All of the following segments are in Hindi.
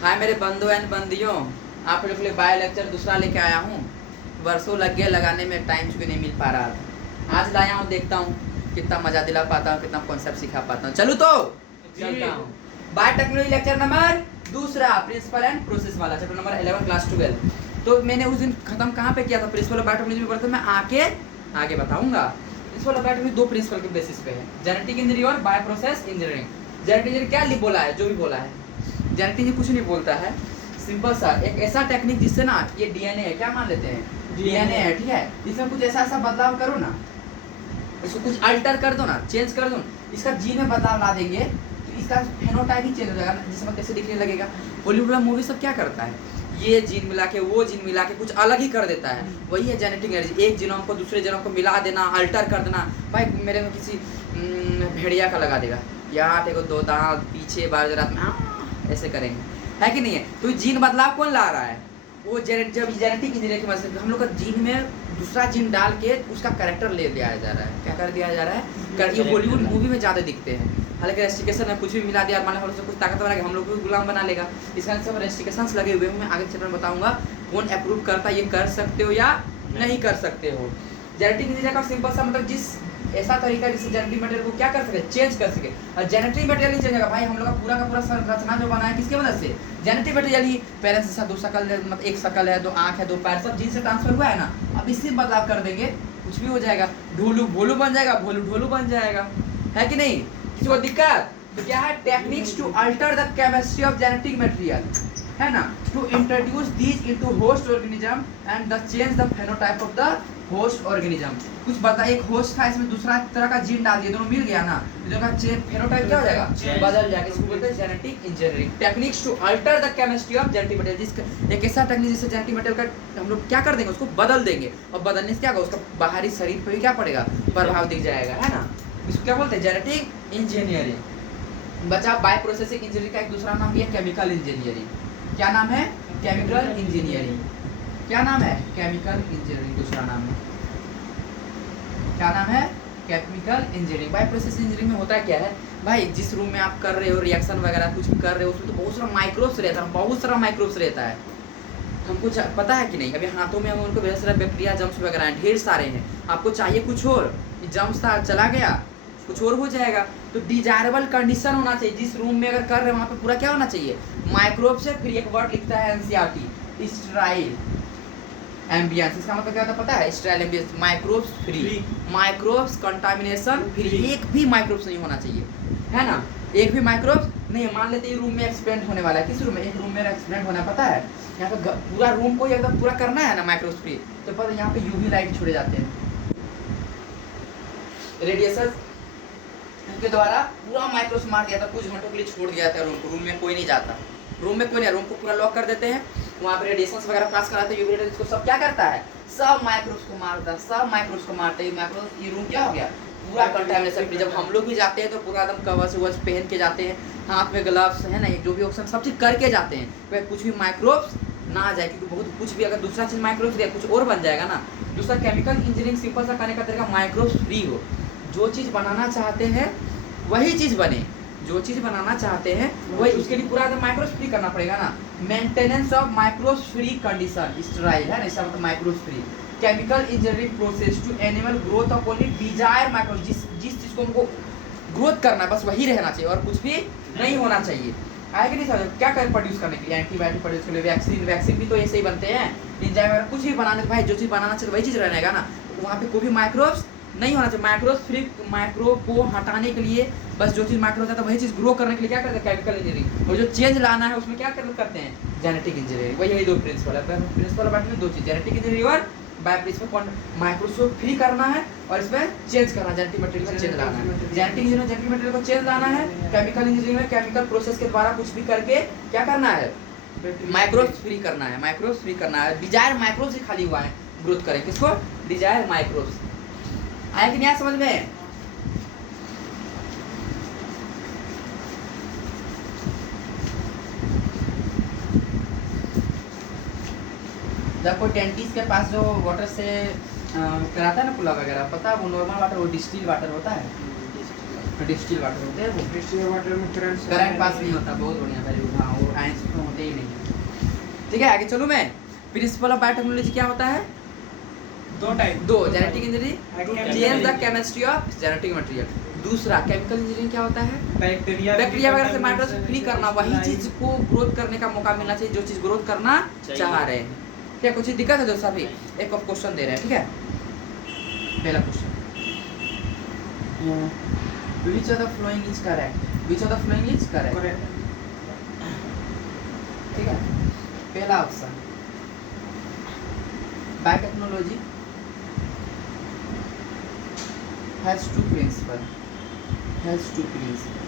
हाय मेरे बंधु एंड बंदियों, आप लोग के लिए बायो लेक्चर दूसरा लेके आया हूँ। वर्षों लग गए लगाने में, टाइम चूँकि नहीं मिल पा रहा था। आज लाया हूँ, देखता हूँ कितना मजा दिला पाता हूँ, कितना कॉन्सेप्ट सिखा पाता हूँ। चलूँ तो चलता हूँ। बायोटेक्नोलॉजी लेक्चर नंबर दूसरा, प्रिंसिपल एंड प्रोसेस वाला, चैप्टर नंबर 11 क्लास 12। तो मैंने उस दिन खत्म कहाँ पे किया था? प्रिंसिपल ऑफ बायोटेक्नोलॉजी में पढ़ा था। मैं आगे बताऊंगा। प्रिंसिपल ऑफ बायोटेक्नोलॉजी दो प्रिंसिपल के बेसिस पे है, जेनेटिक इंजीनियरिंग और bio process engineering. Genetic engineering क्या बोला है, जो भी बोला है। जेनेटिक इंजीनियरिंग कुछ नहीं बोलता है, सिंपल सा एक ऐसा टेक्निक जिससे ना ये डीएनए है, क्या मान लेते हैं, डीएनए है, ठीक है। इसमें कुछ ऐसा ऐसा बदलाव करो ना, इसको कुछ अल्टर कर दो ना, चेंज कर दो, इसका जीन में बदलाव ला देंगे तो इसका फेनोटाइप ही चेंज हो जाएगा, जिसमें कैसे दिखने लगेगा। बॉलीवुड में मूवी सब क्या करता है, ये जीन मिला के वो जीन मिला के कुछ अलग ही कर देता है। वही है जेनेटिक इंजीनियरिंग, एक जीनोम को दूसरे जीनोम को मिला देना, अल्टर कर देना। भाई मेरे में किसी भेड़िया का लगा देगा, यहाँ देखो दो दांत पीछे बार रात में ऐसे करेंगे, है कि नहीं है। तो जीन बदलाव कौन ला रहा है? वो जब जेनेटिक इंजीनियर की मदद से हम लोग का जीन में दूसरा जीन डाल के उसका कैरेक्टर ले दिया जा रहा है। क्या कर दिया जा रहा है? ये बॉलीवुड मूवी में ज़्यादा दिखते हैं। हालांकि रेस्ट्रिक्शन है, कुछ भी मिला दिया, मान लो कुछ ताकत बना के हम लोग को गुलाम बना लेगा। इसका सब रेस्ट्रिक्शंस लगे हुए हैं। मैं आगे चैप्टर में बताऊंगा कौन अप्रूव करता है, ये कर सकते हो या नहीं कर सकते हो। जेनेटिक इंजीनियर का सिंपल सा मतलब जिस ऐसा तरीका जिससे जेनेटिक मटेरियल को क्या कर सके, चेंज कर सके। और जेनेटिक मटेरियल नहीं चेंज होगा भाई, हम लोग का पूरा संरचना जो बना है किसके वजह से? जेनेटिक मटेरियल ही। पेरेंट्स जैसा दो शकल है, मतलब एक शकल है, दो आँख है, दो पैर, सब जीन से ट्रांसफर हुआ है ना। अब इससे बदलाव कर देंगे, कुछ भी हो जाएगा। ढोलू भोलू बन जाएगा, भोलू ढोलू बन जाएगा, है कि नहीं? किसी को दिक्कत? तो क्या है? Techniques to alter the chemistry of genetic material, है ना, to introduce these into host organism and the change the phenotype of the host organism. कुछ बता, एक होस्ट था, इसमें दूसरा तरह का जीन डाल दिया, दोनों मिल गया ना, दोनों का फेनोटाइप क्या हो जाएगा? बदल जाएगा। इसको बोलते हैं genetic engineering. Techniques to alter the chemistry of genetic material, जिसका एक ऐसा टेक्निक जिससे जेनेटिक मटेरियल का हम लोग क्या कर देंगे, उसको बदल देंगे। और बदलने से क्या होगा, उसका बाहरी शरीर पर भी क्या पड़ेगा, प्रभाव दिख जाएगा, है ना। इसको क्या बोलते हैं? Genetic engineering. बचा बायो प्रोसेसिंग इंजीनियरिंग का एक दूसरा नाम भी है केमिकल इंजीनियरिंग। क्या नाम है? Chemical engineering. क्या नाम है? केमिकल इंजीनियरिंग दूसरा नाम है। क्या नाम है? Chemical engineering. Bio process engineering में होता क्या है भाई, जिस रूम में आप कर रहे हो रिएक्शन वगैरह कुछ भी कर रहे हो, उसमें तो बहुत सारा माइक्रोब्स रहता है, बहुत सारा माइक्रोब्स रहता है। हमको पता है कि नहीं? अभी हाथों में हम उनको बहुत सारा बैक्टीरिया जम्स वगैरह हैं, ढेर सारे हैं। आपको चाहिए कुछ और, जम्स था चला गया, कुछ और हो जाएगा। तो डिजायरेबल कंडीशन होना चाहिए। जिस रूम में अगर कर रहे हैं वहाँ पे पूरा क्या होना चाहिए? माइक्रोब से फ्री। एक वर्ड लिखता है एनसीईआरटी, स्टेराइल एम्बियंस। इसका मतलब क्या होता है पता है? Sterile ambience, microbes free, microbes contamination free. एक भी माइक्रोब्स नहीं होना चाहिए, है ना। एक भी माइक्रोब्स नहीं है। मान लेते हैं रूम में एक्सपेरिमेंट होने वाला है। किस रूम में? एक रूम में एक्सपेरिमेंट होना है, पता है। यहाँ पे पूरा रूम को एकदम पूरा करना है ना माइक्रोब्स फ्री, तो पता है यहाँ पे यूवी लाइट छोड़े जाते हैं, रेडिएशन के द्वारा पूरा माइक्रोस मार दिया था, कुछ घंटों के लिए छोड़ दिया था रूम को। रूम में कोई नहीं जाता, रूम में कोई नहीं, रूम को पूरा लॉक कर देते हैं। वहाँ पे रेडिएशंस वगैरह पास कराते हैं, यूवी रेडिएशन, इसको सब क्या करता है? सब माइक्रोब्स को मारता है, सब माइक्रोब्स को मारते हैं। माइक्रोब्स, ये रूम क्या हो गया? पूरा कंटामिनेशन फ्री। जब हम लोग भी जाते हैं तो पूरा एकदम कवर से वच पहन के जाते हैं, हाथ में ग्लव्स है ना, जो भी ऑक्सीजन सब चीज़ करके जाते हैं, वह कुछ भी माइक्रोब्स ना आ जाए। क्योंकि बहुत कुछ भी अगर दूसरा चीज़ माइक्रोब्स दिया कुछ और बन जाएगा ना। दूसरा केमिकल इंजीनियरिंग सिंपल सा करने का तरीका माइक्रोब्स फ्री हो। जो चीज़ बनाना चाहते हैं वही चीज़ बने, जो चीज़ बनाना चाहते हैं वही, उसके लिए पूरा माइक्रोस फ्री करना पड़ेगा ना। Maintenance of micros free condition, sterile है ना, इसका मतलब micros free. Chemical engineering process to animal growth of only desire micros, जिस चीज़ को हमको ग्रोथ करना है बस वही रहना चाहिए और कुछ भी नहीं होना चाहिए। आएगा नहीं समझ? क्या कर प्रोड्यूस करने के लिए? एंटीबायोटिक प्रोड्यूस के लिए, वैक्सीन भी तो ऐसे ही बनते हैं। इंजाइम वगैरह कुछ भी बनाने भाई, जो चीज़ बनाना चाहिए वही चीज़ रहेगा ना। वहाँ पे कोई भी माइक्रोब्स नहीं होना चाहिए। माइक्रोब्स फ्री, माइक्रोब को हटाने के लिए बस जो चीज़ माइक्रो होता है वही चीज़ ग्रो करने के लिए क्या करते हैं? Chemical engineering. और जो चेंज लाना है उसमें क्या करते हैं? Genetic engineering. वही दो प्रिंसिपल है। प्रिंसिपल बात में दो चीज़, जेनेटिक इंजीनियरिंग और बायो प्रिंसिपल। माइक्रोस्कोप फ्री करना है और इसमें चेंज करना है, जेनेटिक मटेरियल में चेंज लाना है। जेनेटिक इंजीनियरिंग जेनेटिक मटेरियल को चेंज लाना है। केमिकल इंजीनियरिंग में केमिकल प्रोसेस के द्वारा कुछ भी करके क्या करना है? माइक्रोब्स फ्री करना है, माइक्रोब्स फ्री करना है। डिजायर माइक्रोब्स ही खाली हुआ है, ग्रोथ करें किसको? Desired microbes. आया कि नहीं समझ में? जब कोई डेंटिस्ट के पास जो वाटर से कराता है ना कुल्ला वगैरह, पता है वो नॉर्मल वाटर, वो डिस्टिल वाटर होता है, डिस्टिल वाटर होते हैं। वो डिस्टिल वाटर में करंट पास नहीं होता। बहुत बढ़िया, वेरी गुड। हाँ, वो आइंस होते हैं ठीक है, आगे चलूँ मैं। प्रिंसिपल ऑफ बायोटेक्नोलॉजी क्या होता है? दो genetic engineering, change the chemistry of genetic material. दूसरा केमिकल इंजीनियरिंग क्या होता है? बैक्टीरिया वगैरह से माइक्रोब फ्री करना, वही चीज को ग्रोथ करने का मौका मिलना चाहिए जो चीज ग्रोथ करना चाह रहे हैं। क्या कुछ दिक्कत है दोस्तों? अभी एक और क्वेश्चन दे रहे हैं, ठीक है। पहला question, which of the following is correct? Which of the following is correct? ठीक है, पहला option biotechnology has two principle, has two principle.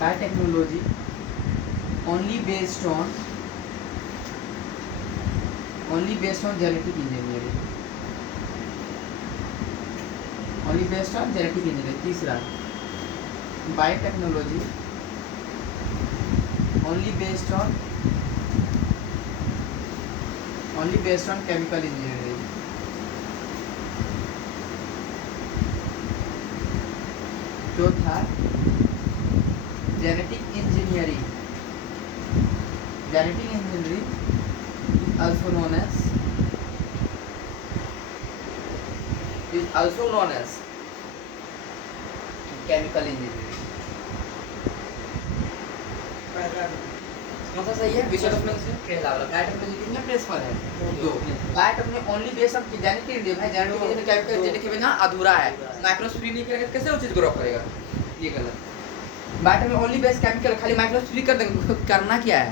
Biotechnology only based on genetic engineering, only based on genetic engineering. तीसरा biotechnology only based on chemical engineering. चौथा genetic engineering is also known as chemical engineering. कौन सा सही है? विषय अपने से पहला वाला बायोटेक्नोलॉजी कितने प्रिंसिपल है? दो। Biotechnology only based on genetic engineering है, जेनेटिक इंजीनियरिंग केमिकल जेनेटिक बिना अधूरा है। माइक्रोस्कोप फ्री नहीं करेगा कैसे वो चीज ग्रो करेगा? ये गलत। बायोटेक्नोलॉजी ओनली बेस्ड केमिकल, खाली माइक्रोस्कोप फ्री कर देंगे, करना क्या है?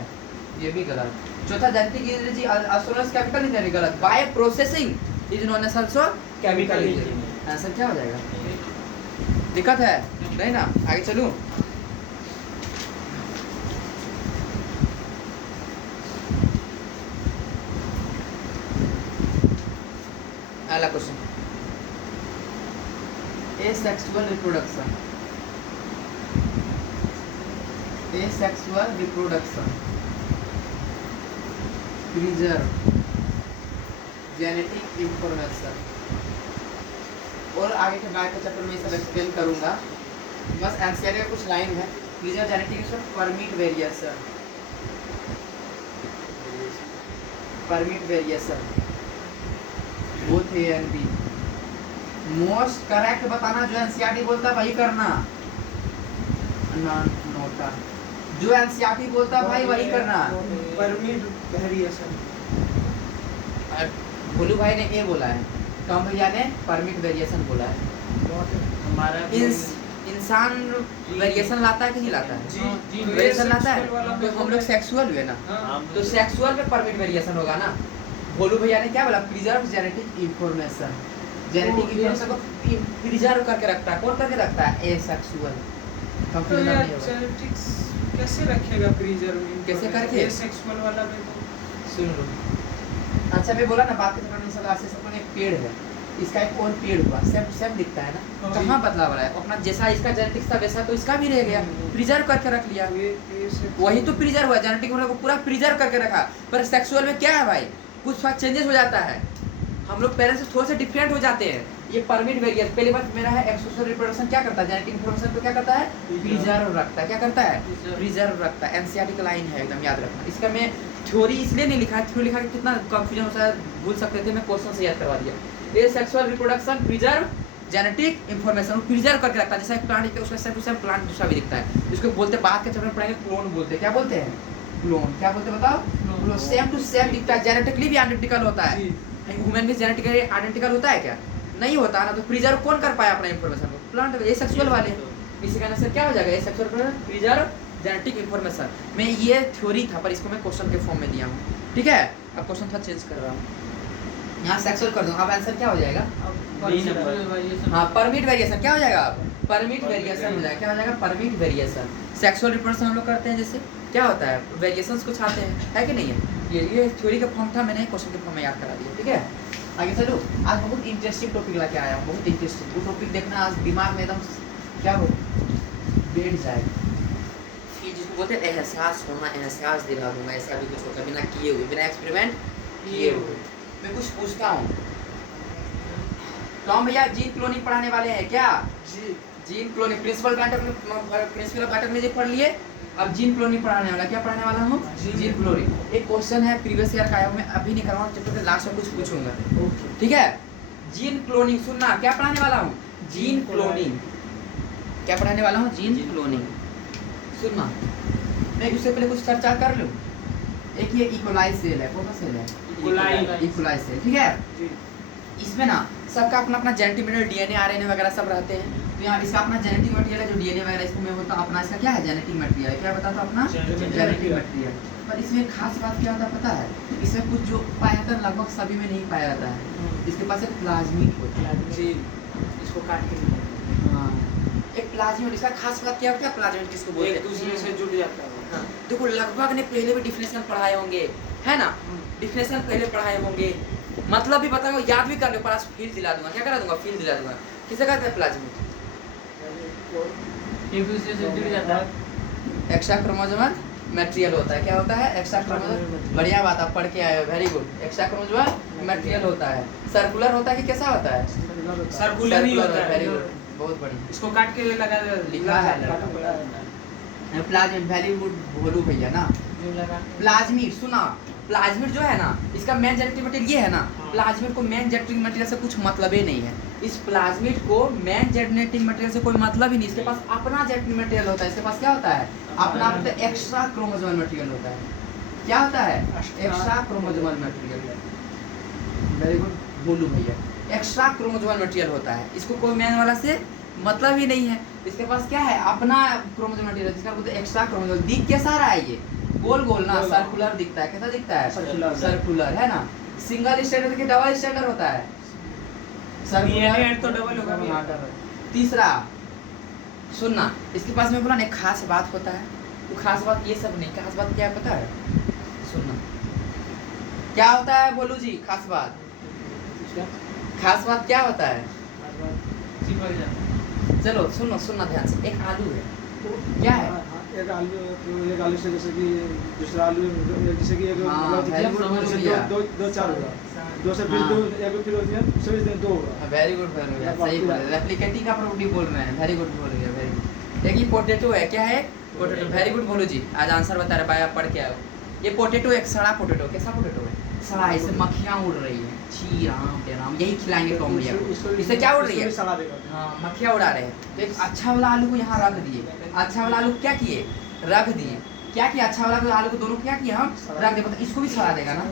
ये भी गलत। चौथा genetic engineering also known as chemical engineering, गलत। Bio processing is known as also chemical engineering. Answer क्या हो जाएगा? दिक्कत है नहीं ना? आगे चलूं। अगला question, asexual reproduction preserve genetic information। और आगे के बाद के चैप्टर में सब एक्सप्लेन करूंगा, बस एनसीईआरटी का कुछ लाइन है। Preserve genetic information, permit variation both A and B. Most correct बताना, जो एनसीईआरटी बोलता है वही करना, नोटा जो एनसीईआरटी बोलता है भाई वही करना। परमिट वेरिएशन, भोलू भाई ने ए बोला है, टॉम भैया ने परमिट वेरिएशन बोला है। हमारा इंसान वेरिएशन लाता है कि नहीं लाता है? वेरिएशन लाता है, तो हम लोग सेक्सुअल हुए ना, तो सेक्सुअल में परमिट वेरिएशन होगा ना। भोलू भैया ने क्या बोला? Preserve genetic information, genetic information को प्रिजर्व करके रखता है। कौन करके रखता है? एसेक्सुअल। तो यार जेनेटिक्स कैसे रखेगा प्रिजर्व? कैसे करके? एसेक्सुअल वाला में तो सुन लो। अच्छा मैं बोला ना, बात करने से सब एक पेड़ है, इसका एक और पेड़ हुआ, सेम दिखता है ना, कहाँ बदलाव रहा है? अपना जैसा इसका जेनेटिक्स था वैसा तो इसका भी रह गया, प्रिजर्व करके रख लिया। वही तो प्रिजर्व हुआ, जेनेटिक को पूरा प्रिजर्व करके रखा। पर सेक्सुअल में क्या है भाई? कुछ चेंजेस हो जाता है, हम लोग पेरेंट्स से थोड़ा सा डिफरेंट हो जाते हैं। ये परमिट वेरिएशन, पहली बात मेरा है एक्सोसियल रिप्रोडक्शन क्या करता है? जेनेटिक इंफॉर्मेशन को क्या करता है? प्रिजर्व रखता है। क्या करता है? प्रिजर्व रखता है। एनसीईआरटी का लाइन है, एकदम याद रखना। इसका मैं थ्योरी इसलिए नहीं लिखा है, थ्योरी लिखा के कितना कंफ्यूजन होता है, भूल सकते थे, मैं क्वेश्चन से याद करवा दिया। ये sexual reproduction preserve genetic information preserve करके रखता है। जैसे एक प्लांट, उसका सेम टू सेम प्लांट दूसरा भी दिखता है, इसको बोलते हैं, बाद के चैप्टर में पढ़ेंगे, क्लोन बोलते हैं। क्या बोलते हैं? क्लोन। क्या बोलते हैं बताओ? क्लोन। सेम टू सेम दिखता है, जेनेटिकली भी आइडेंटिकल होता है। ह्यूमन भी जेनेटिकली आइडेंटिकल होता है क्या? नहीं होता ना, तो प्रिजर्व कौन कर पाया अपना इंफॉर्मेशन को? प्लांट। ये सेक्सुअल वाले, इसी का आंसर क्या हो जाएगा? ये सेक्सुअल प्रिजर्व जेनेटिक इंफॉर्मेशन। मैं ये थ्योरी था, पर इसको मैं क्वेश्चन के फॉर्म में दिया हूँ, ठीक है। अब क्वेश्चन थोड़ा चेंज कर रहा हूँ, यहाँ सेक्सुअल कर दूँ। अब आंसर क्या हो जाएगा? हाँ, परमिट वेरिएशन। क्या हो जाएगा? परमिट वेरिएशन हो जाएगा। क्या हो जाएगा? Permit variation. सेक्सुअल रिप्रोडक्शन हम लोग करते हैं, जैसे क्या होता है? वेरिएशंस कुछ आते हैं, है कि नहीं है? ये थ्योरी का फॉर्म था, मैंने क्वेश्चन के फॉर्म में याद करा दिया, ठीक है। आगे चलो, आज बहुत इंटरेस्टिंग टॉपिक लेके आया हूँ, बहुत इंटरेस्टिंग। वो टॉपिक देखना आज दिमाग में एकदम क्या हो बैठ जाएगा। जिसको बोलते हैं एहसास होना, एहसास दिला दूंगा, ऐसा भी कुछ होगा बिना किए हुए, बिना एक्सपेरिमेंट किए हुए। मैं कुछ पूछता हूँ, तो हम भैया जीन क्लोनिंग पढ़ाने वाले हैं क्या? जी जीन क्लोनिंग प्रिंसिपल मैटर में पढ़ लिए, अब जीन क्लोनिंग पढ़ाने वाला, क्या पढ़ाने वाला हूँ? Gene cloning. एक क्वेश्चन है प्रीवियस ईयर का आया हूँ, मैं अभी नहीं करवाऊँ, चैप्टर के लास्ट में कुछ पूछूंगा, ठीक है? जीन क्लोनिंग सुनना, क्या पढ़ाने वाला हूँ? Gene cloning. क्या पढ़ाने वाला हूँ? Gene cloning. सुनना, मैं उससे पहले कुछ चर्चा कर लूँ। एक ये इक्वलाइज सेल है, कौन सा सेल है? इक्वलाइज सेल, ठीक है? इसमें ना सबका अपना अपना जेनेटिक मटेरियल, डीएनए आरएनए वगैरह सब रहते हैं। तो यहाँ इसका अपना जेनेटिक मटेरियल है, जो डीएनए वगैरह इसमें होता है अपना, इसका क्या है? जेनेटिक मटेरियल है। क्या बता दो? अपना जेनेटिक मटेरियल। पर इसमें खास बात क्या होता है पता है? इसमें कुछ जो पाया जाता है लगभग सभी में नहीं पाया जाता है। इसके पास एक प्लाज्मिड होता है, इसको काट के हाँ एक प्लाज्मिड। इसका खास बात क्या होता है? प्लाज्मिड किसको बोलते हैं? एक दूसरे से जुड़ जाता है। हाँ, देखो लगभग ने पहले भी डिफिनेशन पढ़ाए होंगे, है ना? डिफिनेशन पहले पढ़ाए होंगे, मतलब भी बताऊंगा, याद भी कर लो, पास फील दिला दूंगा। क्या करा दूंगा? फील दिला दूंगा। किसे कहते हैं प्लाज्मिड? एक दूसरे से जुड़ जाता है। एक्स्ट्रा क्रोमोसोमल मटेरियल होता है। क्या होता है? Extra chromosomal. बढ़िया बात, आप पढ़ के आए हो, very good. Extra chromosomal material होता है। सर्कुलर होता है कि कैसा होता है? सर्कुलर ही होता है। वेरी गुड, बहुत बढ़िया। इसको काट के लगा दे, लिखा है प्लाज्मिड, वेरी गुड भोलू भैया ना। प्लाज्मिड सुना, प्लाज्मिड जो है ना, इसका मेन जेनेटिक मटेरियल ये है ना। प्लाज्मिड को मेन जेनेटिक मटेरियल से कुछ मतलब ही नहीं है। इस प्लाज्मिड को मेन जेनेटिक मटेरियल से कोई मतलब ही नहीं। इसके पास अपना जेनेटिक मटेरियल होता है। इसके पास क्या होता है? अपना मतलब एक्स्ट्रा क्रोमोसोमल मटेरियल होता है। क्या होता है? Extra chromosomal material. Very good Bholu भैया, एक्स्ट्रा क्रोमोसोमल मटेरियल होता है। इसको कोई मेन वाला से मतलब ही नहीं है। इसके पास क्या है? अपना क्रोमोसोमल मटेरियल, जिसका बोलते हैं एक्स्ट्रा क्रोमोसोमल। दिख कैसा रहा है? ये गोल गोल ना, सर्कुलर दिखता है। कैसा दिखता है? सर्कुलर, है ना? सिंगल स्टैंडर्ड के डबल स्टैंडर्ड होता है। सर्कुलर तो डबल होगा भी। तीसरा सुनना, इसके पास में बोला ना एक खास बात होता है। वो खास बात ये सब नहीं, खास बात क्या है पता है? सुनना, क्या होता है बोलू जी? खास बात, खास बात क्या होता है? चलो सुनो, सुनना ध्यान से। एक आलू है, क्या है? एक आलू से जैसे कि दूसरा आलू, जैसे कि एक दो चार होगा, दो से फिर दो, एक फिर होती है, सभी दो होगा। वेरी गुड, सही बोल रहे, रेप्लिकेटिंग का प्रॉपर्टी बोल रहे हैं। वेरी गुड बोल रहे हैं, वेरी गुड। एक ये पोटैटो है, क्या है? पोटैटो। वेरी गुड बोलो जी, आज आंसर बता रहे भाई, आप पढ़ के आओ। ये पोटैटो एक सड़ा पोटैटो, कैसा पोटैटो है? सड़ा, इससे मक्खियाँ उड़ रही है। छी राम पे राम, यही खिलाएंगे टॉम भैया को। इससे क्या उड़ रही है? हाँ, मक्खियाँ उड़ा रहे हैं। तो एक अच्छा वाला आलू को यहाँ रख दिए। अच्छा वाला आलू क्या किए? रख दिए। क्या किया? अच्छा वाला आलू को दोनों क्या किया? हम रख दिए। इसको भी सड़ा देगा ना।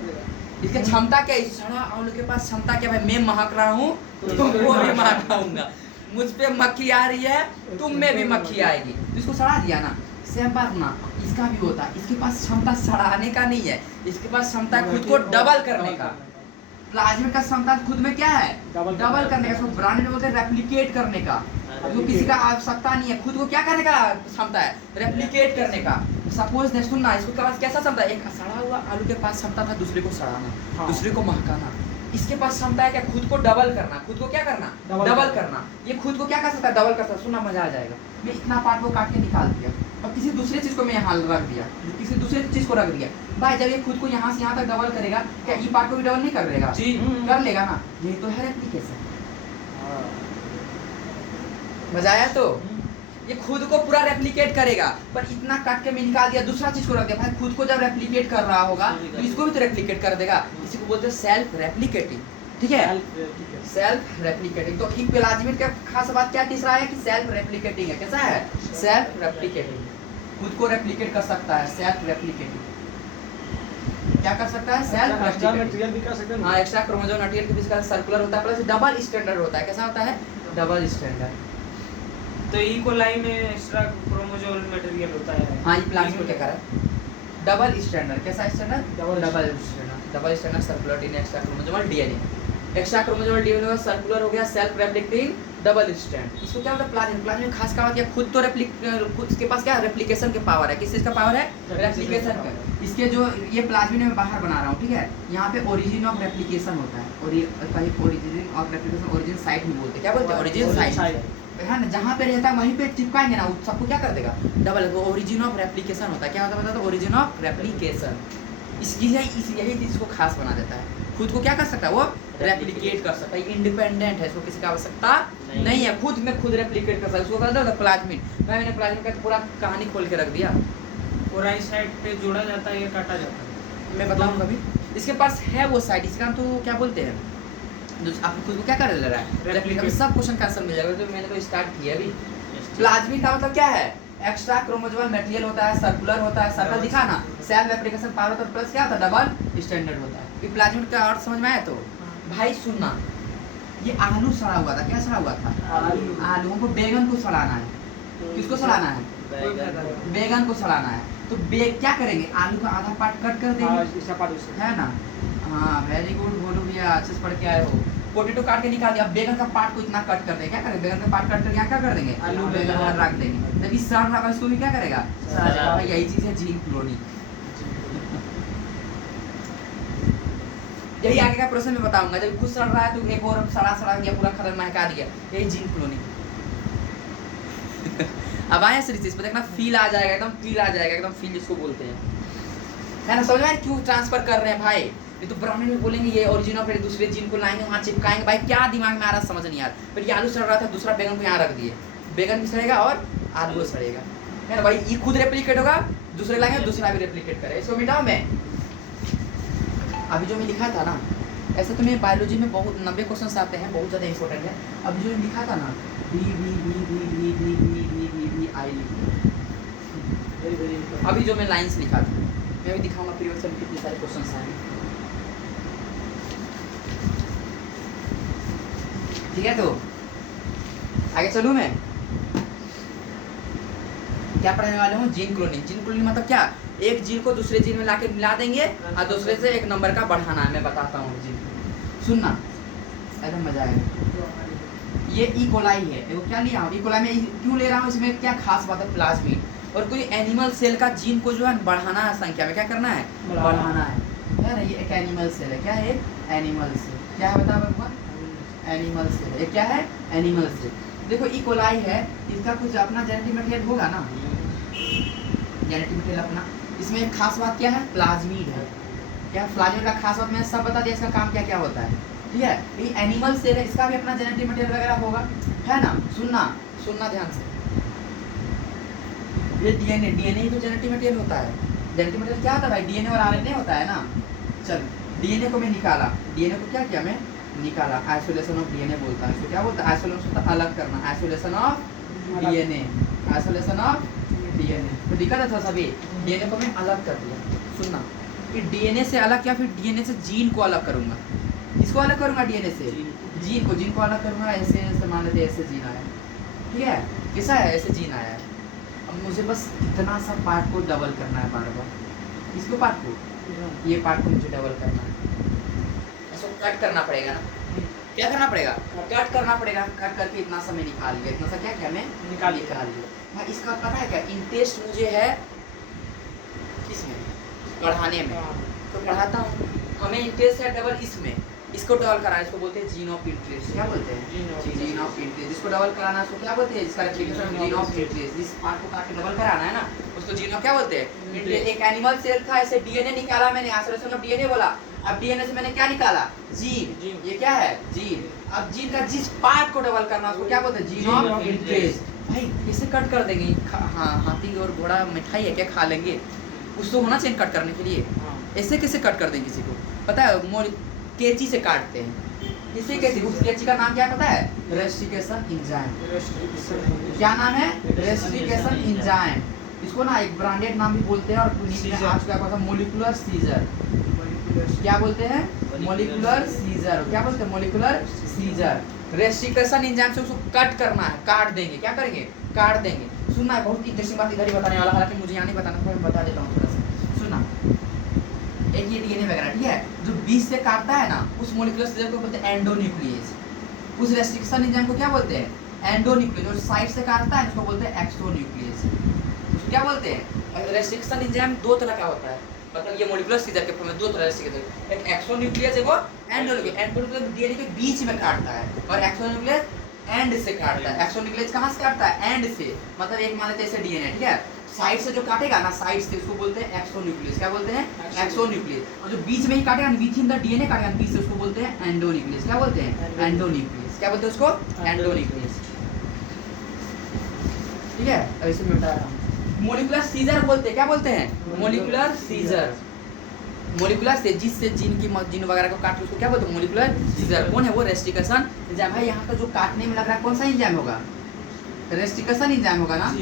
इसकी क्षमता क्या है? इस सड़ा आलू के पास क्षमता क्या है? मैं महक रहा हूँ, तुमको भी महकाऊंगा। मुझ पे मक्खी आ रही है, तुम में भी मक्खी आएगी। तो इसको सड़ा दिया ना। सेम बात ना इसका भी होता है। इसके पास क्षमता सड़ाने का नहीं है, इसके पास क्षमता है खुद को डबल करने का। प्लाज्मिड का क्षमता खुद में क्या है? डबल करने का। इसको ब्रांड में बोलते हैं रेप्लिकेट करने का। जो किसी का आवश्यकता नहीं है, खुद को क्या करने का क्षमता है? रेप्लिकेट करने का। सपोज ने सुनना, इसको पास कैसा क्षमता है? एक सड़ा हुआ आलू के पास क्षमता था दूसरे को सड़ाना, दूसरे को महकाना। इसके पास क्षमता है क्या? खुद को डबल करना। खुद को क्या करना? डबल करना। ये खुद को क्या कर सकता है? डबल कर सकता है। सुनना, मजा आ जाएगा। मैं इतना पार्ट को काट के निकाल दिया और किसी दूसरे चीज को मैं यहाँ रख दिया, किसी दूसरे चीज को रख दिया। भाई जब ये खुद को यहाँ से यहाँ तक डबल करेगा, क्या ये पार्ट को भी डबल नहीं कर देगा? जी कर लेगा ना। ये तो है रेप्लिकेशन। मजा आया? तो ये खुद को पूरा रेप्लिकेट करेगा, पर इतना काट के मैं निकाल दिया, दूसरा चीज को रख दिया। भाई खुद को जब रेप्लिकेट कर रहा होगा तो इसको भी तो रेप्लिकेट कर देगा। इसी को बोलते हैं सेल्फ रेप्लिकेटिंग, ठीक है? Self replicating. तो एक प्लाज्मिड का खास बात क्या तीसरा है? कि सेल्फ रेप्लिकेटिंग है। कैसा है? सेल्फ रेप्लिकेटिंग, खुद को रेप्लिकेट कर सकता है। सेल्फ रेप्लिकेटिंग क्या कर सकता है? सेल्फ रेप्लिकेटिंग भी कर सकते हैं। हाँ, एक्स्ट्रा क्रोमोसोम मटेरियल के बीच का सर्कुलर होता है, प्लस डबल स्टैंडर्ड होता है। कैसा होता है? Double standard. तो ई कोलाई में एक्स्ट्रा क्रोमोसोमल मटेरियल होता है। हाँ, ये प्लाज्मिड क्या है? Double standard. कैसा standard? Double standard. Double standard circular DNA, extra chromosomal DNA. Extra chromosomal DNA का सर्कुलर हो गया, सेल्फ रेप्लिकेटिंग, डबल स्टैंड। इसको क्या होता है? प्लाज्मिड। प्लाज्मिड खास का बात है खुद तो खुद इसके पास क्या रेप्लिकेशन के पावर है। किस चीज का पावर है? रेप्लिकेशन का। इसके जो ये प्लाज्मिड में बाहर बना रहा हूँ, ठीक है? यहाँ पे ओरिजिन ऑफ रेप्लिकेशन होता है। और ये कहीं origin of replication, origin site में बोलते हैं। क्या बोलते हैं? ओरिजिन साइट है ना। जहाँ पे रहता है वहीं पे चिपकाएंगे ना, सबको क्या कर देगा? डबल। ओरिजिन ऑफ रेप्लिकेशन होता है। क्या होता है बता दो? Origin of replication. यही चीज को खास बना देता है। खुद को क्या कर सकता है? वो रेप्लिकेट कर सकता है, इंडिपेंडेंट है, इसको किसी की आवश्यकता नहीं है, खुद में खुद रेप्लिकेट कर सकता है। उसको कहते हैं प्लाज्मिड। मैंने प्लाज्मिड का पूरा कहानी खोल के रख दिया। और राइट साइड पे जोड़ा जाता है या काटा जाता है? मैं बताऊंगा अभी। इसके पास है वो साइड, इसका हम तो क्या बोलते हैं, जो आप खुद को क्या कर ले रहा है, रेप्लिकेट। सब क्वेश्चन का आंसर मिल जाएगा, तो मैंने तो स्टार्ट किया अभी। प्लाज्मिड का मतलब क्या है, एक्स्ट्रा क्रोमोसोमल मटेरियल होता है, सर्कुलर होता है, सर्कल दिखा ना, सेल रेप्लिकेशन पावर होता है, प्लस क्या होता है, डबल स्टैंडर्ड होता है। ये प्लाज्मिड का अर्थ समझ में आया? तो भाई सुनना, ये आलू सड़ा हुआ था, क्या सड़ा हुआ था, आलू को, बैगन को सड़ाना है। किसको सड़ाना है, बैगन को सड़ाना है। तो क्या करेंगे, आलू का आधा पार्ट कट कर देंगे, है ना। हाँ वेरी गुड, बोलो भैया, अच्छे से पढ़ के आए हो। पोटेटो काट के निकाल दिया, अब बैगन का पार्ट को इतना कट कर देंगे, क्या करेंगे, बैगन का पार्ट कट करके क्या कर देंगे, आलू बैगन रख देंगे। जब इस सड़ रहा इसको भी क्या करेगा, भाई यही चीज है जीन क्लोनिंग। यही आगे का प्रश्न में बताऊंगा। जब खुद सड़ रहा है तो एक और सड़ा गया, पूरा खतर महका दिया, यही जीन क्लोनिंग। अब आए इस चीज पर देखना, फील आ जाएगा, एकदम फील आ जाएगा, एकदम फील जिसको बोलते हैं, है ना। समझ में क्यों ट्रांसफर कर रहे हैं भाई। ये तो ब्राह्मण में बोलेंगे ये ओरिजिन और फिर दूसरे जीन को लाएंगे वहाँ चिपकाएंगे, भाई क्या दिमाग में आ रहा है समझ नहीं आ रहा। फिर ये आलू सड़ रहा था, दूसरा बैगन को यहाँ रख दिए, बैगन भी सड़ेगा और आलू सड़ेगा, है ना भाई। ये खुद रेप्लिकेट होगा, दूसरे लाएंगे, दूसरा भी रेप्लिकेट करेगा। इसको मिटाओ मैं अभी जो मैं लिखा था ना, ऐसे तो मैं बायोलॉजी में बहुत 90 क्वेश्चन आते हैं, बहुत ज़्यादा इंपॉर्टेंट है। अभी जो लिखा था ना, आई अभी जो मैं लाइंस लिखा था, मैं भी दिखाऊंगा प्रीवियस में कितने सारे क्वेश्चन आए। ठीक है, तो आगे चलूँ मैं, क्या पढ़ने वाले हूँ, जीन क्लोनिंग। जीन क्लोनिंग मतलब क्या, एक जीन को दूसरे जीन में लाके मिला देंगे और दूसरे से एक नंबर का बढ़ाना है। मैं बताता हूँ जीन, सुनना एकदम मजा आएगा। ये ई कोलाई है, देखो क्या लिया हूँ, ई कोलाई में क्यों ले रहा हूँ, इसमें क्या खास बात है, प्लाज्मिड। और कोई एनिमल सेल का जीन को जो है बढ़ाना है, संख्या में क्या करना है, बढ़ाना है ना। ये एक एनिमल सेल है, क्या है, एनिमल सेल, क्या है बता बाबा, एनिमल सेल। ये क्या है, एनिमल सेल। देखो ई कोलाई है, इसका कुछ अपना जेनेटिक मटेरियल होगा ना, जेनेटिक मटेरियल अपना। इसमें एक खास बात क्या है, प्लाज्मिड है। क्या प्लाज्मिड का खास बात मैंने सब बता दिया, इसका काम क्या क्या होता है, ठीक है। ये एनिमल सेल है, इसका भी अपना जेनेटिक मटेरियल वगैरह होगा, है ना। सुनना ध्यान से, ये डीएनए ही तो जेनेटिक मटेरियल होता है। जेनेटिक मटेरियल क्या होता है भाई, डीएनए और आरएनए होता है ना। चल डीएनए को मैं निकाला, डीएनए को क्या किया मैं निकाला, आइसोलेशन ऑफ डीएनए बोलता है इसको। क्या बोलता है, आइसोलेशन होता है अलग करना, isolation of DNA, isolation of DNA. तो दिक्कत था सभी, डीएनए को मैं अलग कर दिया। सुनना, फिर डीएनए से अलग किया, फिर डीएनए से जीन को अलग करूंगा। इसको अलग करूंगा डीएनए से, जीन को अलग करूंगा। ऐसे मान लेते ऐसे जीन आया, ठीक है, कैसा है, ऐसे जीन आया है। अब मुझे बस इतना सा पार्ट को डबल करना है बार बार, इसको पार्ट को, ये पार्ट को मुझे डबल करना है। इसको कट करना पड़ेगा ना, क्या करना पड़ेगा, कट करना पड़ेगा। कट करके इतना सा मैं निकाल लिया, इतना सा क्या मैं निकाल लिया। हाँ, इसका पता है क्या, इंटरेस्ट मुझे है किसमें, पढ़ाने में, तो पढ़ाता हूँ। हमें इंटरेस्ट है डबल इसमें, इसको डबल कराना, इसको बोलते हैं जीन ऑफ इंटरेस्ट। क्या बोलते हैं, जीन ऑफ इंटरेस्ट। इसको डबल कराना, उसको क्या बोलते हैं, इसका रेप्लिकेशन जीन ऑफ इंटरेस्ट। जिस पार्ट को काट के डबल कराना है ना, उसको जीन ऑफ क्या बोलते हैं, एक एनिमल सेल था, ऐसे डीएनए निकाला मैंने, आइसोलेशन ऑफ डीएनए बोला। अब डीएनए से मैंने क्या निकाला, जीन। ये क्या है, जीन। अब जीन का जिस पार्ट को डबल करना, उसको क्या बोलते हैं, जीन ऑफ इंटरेस्ट। भाई कैसे कट कर देंगे, हाँ हाथी और घोड़ा मिठाई है क्या, खा लेंगे, कुछ तो होना चाहिए कट करने के लिए। ऐसे कैसे कट कर देंगे, किसी को पता है, कैंची से काटते हैं। इसे कैसे, उस कैंची का नाम क्या पता है, रेस्ट्रिकेशन एंजाइम। क्या नाम है, रेस्ट्रिकेशन एंजाइम। इसको ना एक ब्रांडेड नाम भी बोलते हैं, और आज का मोलिकुलर सीजर। क्या बोलते हैं, मोलिकुलर सीजर। क्या बोलते हैं, मोलिकुलर सीजर। रेस्ट्रिकेशन एंजाइम से उसको कट करना है, काट देंगे। क्या करेंगे, काट देंगे। सुनना है, बहुत इंटरेस्टिंग बात इधर ही बताने वाला, हालांकि मुझे यहाँ नहीं बताना, मैं बता देता हूँ थोड़ा सा। सुनना, एक ये डीएनए वगैरह, ठीक है, जो बीच से काटता है ना, उस मोलिकुलर सीजर को बोलते हैं एंडोन्यूक्लियस। उस रेस्ट्रिक्शन एंजाइम को क्या बोलते हैं, एंडोन्यूक्लियस। जो साइड से काटता है उसको बोलते हैं एक्सोन्यूक्लियस। उसको क्या बोलते हैं, रेस्ट्रिक्शन एंजाइम दो तरह का होता है, मतलब ये मोलिकुलर सीजर के फॉर्म में दो तरह से, एक एक्सोन्यूक्लियस, एक एंडोन्यूक्लियस। एंडोन्यूक्लियस डीएनए के बीच में काटता है, और एक्सोन्यूक्लियस एंड से काटता है। एक्सोन्यूक्लियस कहाँ से काटता है? एंड से। मतलब एक मान लेते हैं जैसे डीएनए, ठीक है, साइड से जो काटेगा ना, साइड से, उसको बोलते हैं एक्सोन्यूक्लियस। क्या बोलते हैं? एक्सोन्यूक्लियस। और जो बीच में ही काटेगा, विथ इन द डीएनए काटेगा बीच से, उसको बोलते हैं एंडोन्यूक्लियस। क्या बोलते हैं? एंडोन्यूक्लियस। क्या बोलते हैं उसको? एंडोन्यूक्लियस। ठीक है, अब इसे मैं बता रहा हूँ। मोलिकुलर सीजर बोलते हैं। क्या बोलते हैं? Molecular scissor. मोलिकुलर से जिससे जीन वगैरह को काट के उसको क्या बोलते हैं? Molecular scissor. कौन है वो? Restriction enzyme. भाई यहाँ का जो काटने में लग रहा है कौन सा एंजाइम होगा? रेस्टिकेशन एंजाइम होगा ना?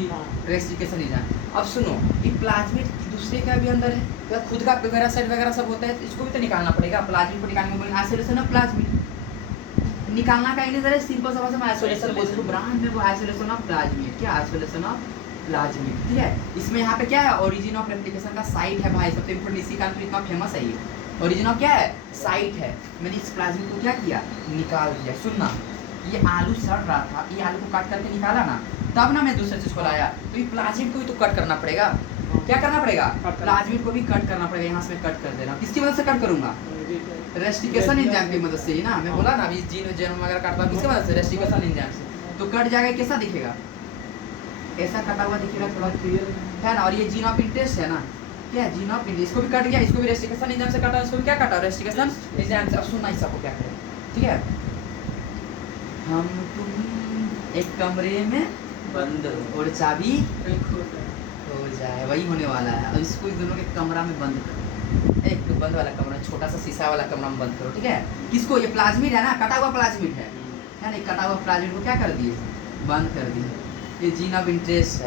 Rustication enzyme. अब सुनो, ये प्लाज्मिड दूसरे का भी अंदर है, तो खुद का पैरासाइट वगैरह सब होता है, तो इसको भी तो निकालना पड़ेगा। प्लाज्मिड को निकालने में आइसोलेशन ऑफ प्लाज्मिड निकालना का इंग्लिश है सिंपल सा भाषा में आइसोलेशन बोलते हैं। ब्रांड में वो आइसोलेशन ऑफ प्लाज्मिड। क्या? Isolation of plasmid. ठीक है, इसमें यहाँ पे क्या है? ओरिजिन ऑफ रेप्लिकेशन का साइट है भाई, सबसे इम्पोर्टेंट, इसी कारण इतना फेमस है ये। ओरिजिन ऑफ क्या है? साइट है। मैंने इस प्लाज्मिड को क्या किया? निकाल दिया। सुनना, ये आलू सड़ रहा था, ये आलू को काट करके निकाला ना, तब ना मैं दूसरे चीज को लाया, तो ये प्लाज्मिड को भी तो कट करना पड़ेगा। क्या करना पड़ेगा? प्लाज्मिड को भी कट करना पड़ेगा। यहाँ से मैं कट कर दे रहा हूँ। किसकी मदद से कट करूंगा? रेस्टिकेशन एंजाइम की मदद से ही ना। मैं बोला ना अभी जीन जेन वगैरह काटता हूँ, किसकी मदद से? रेस्टिकेशन एंजाइम से। तो कट जाएगा, कैसा दिखेगा? ऐसा कटा हुआ दिखेगा, थोड़ा क्लियर है ना। और ये जीन ऑफ इंटरेस्ट है ना, क्या है? Gene of interest. इसको भी कट गया, इसको भी रेस्टिकेशन एंजाइम से काटा, इसको भी क्या काटा? रेस्टिकेशन एंजाइम से। अब सुनना इस सबको क्या करें, ठीक है? हम तुम एक कमरे में बंद और चाबी हो जाए, वही होने वाला है। अब इसको दोनों के कमरा में बंद करो, एक बंद वाला कमरा, छोटा सा शीशा वाला कमरा में बंद करो, ठीक है? किसको? ये प्लाज्मिड है ना, कटा हुआ प्लाज्मिड है ना। कटा हुआ प्लाज्मिड को क्या कर दिए? बंद कर दिए। ये जीन ऑफ इंटरेस्ट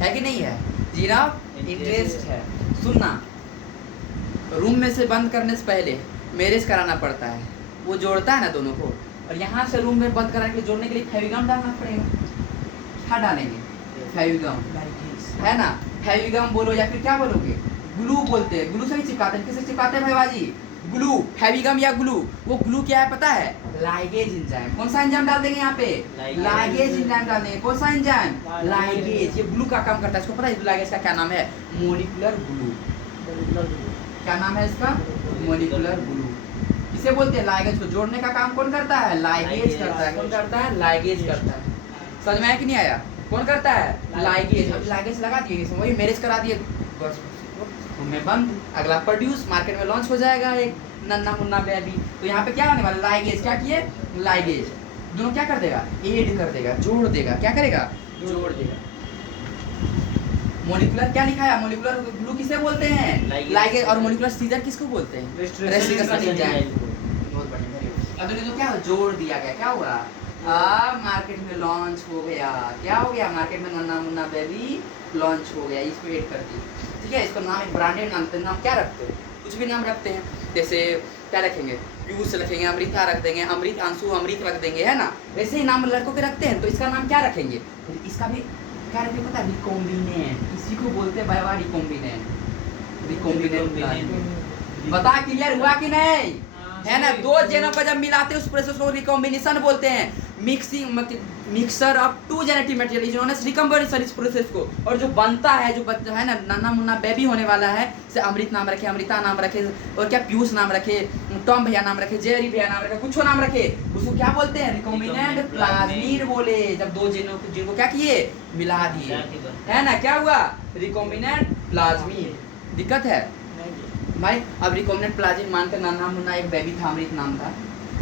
है कि नहीं है? जीन ऑफ इंटरेस्ट है। सुनना, रूम में से बंद करने से पहले मैरिज कराना पड़ता है, वो जोड़ता है ना दोनों को, और यहाँ से रूम में बंद कराने के लिए, जोड़ने के लिए फेविगम डालना पड़ेगा। क्या डालेंगे? फेविगम, है ना? फेविगम बोलो या फिर क्या बोलोगे? ग्लू बोलते हैं। ग्लू से ही चिपकाते हैं। किससे चिपकाते हैं भाई बाजी? ग्लू। फेविगम या ग्लू। वो ग्लू क्या है पता है? Ligase enzyme. कौन सा एंजाइम डाल देंगे यहाँ पे? लाइगेज एंजाइम डाल देंगे। कौन सा एंजाइम? लाइगेज। ये ग्लू का काम करता है। इसको पता है लाइगेज का क्या नाम है? Molecular glue. क्या नाम है इसका? Molecular glue. इसे बोलते हैं लाइगेज को जोड़ने का काम कौन करता है? लाइगेज करता है। कौन करता है? लाइगेज करता है। समझ में आया कि नहीं आया? कौन करता है? लाइगेज। अब लाइगेज लगा दिए, इसमें वही मैरिज करा दिए, बस में बंद। अगला प्रोड्यूस, मार्केट में लॉन्च हो जाएगा एक नन्ना मुन्ना बेबी। तो यहाँ पे क्या होने वाला? लाइगेज। क्या किए? लाइगेज। दोनों क्या कर देगा? एड कर देगा, जोड़ देगा। क्या करेगा? जोड़ देगा। मोलिकुलर क्या लिखा है? मोलिकुलर ग्लू किसे बोलते हैं? लाइगेज। और मोलिकुलर सीजर किसको बोलते हैं? Rustication enzyme. बहुत बढ़िया। अब तो क्या जोड़ दिया गया, क्या हुआ? मार्केट में लॉन्च हो गया। क्या हो गया? मार्केट में नन्ना मुन्ना बेबी लॉन्च हो गया। इसको एड कर दी, ठीक है? इसका नाम एक ब्रांडेड नाम क्या रखते हैं? कुछ भी नाम रखते हैं, जैसे क्या रखेंगे? पीयूष रखेंगे, अमृता रख देंगे, अमृत अंशु अमृत रख देंगे, है ना? वैसे ही नाम लड़कों के रखते हैं, तो इसका नाम क्या रखेंगे? इसका भी क्या रखेंगे पता है? रिकॉम्बिनेंट। इसी को बोलते हैं बाबा, रिकॉम्बिनेंट। रिकॉम्बिनेंट बता, क्लियर हुआ कि नहीं? है ना? दो जेनों को जब मिलाते हैं उस प्रोसेस को रिकॉम्बिनेशन बोलते हैं। Mixture of two genetic material इन्होंने रिकॉम्बिनेशन इस प्रोसेस को। और जो बनता है, जो है ना नन्ना मुन्ना बेबी होने वाला है, से अमृत नाम रखे, अमृता नाम रखे, और क्या पीयूष नाम रखे, टॉम भैया नाम रखे, जेरी भैया नाम रखे, कुछ नाम रखे, उसको क्या बोलते हैं? रिकॉम्बिनेंट प्लाज्मिड बोले। जब दो जिनको क्या किए? मिला दिए, है ना? क्या हुआ? Recombinant plasmid. दिक्कत है भाई? अब रिकॉम्बिनेंट प्लाज्मिड मानकर नन्ना मुन्ना एक बेबी था, अमृत नाम था,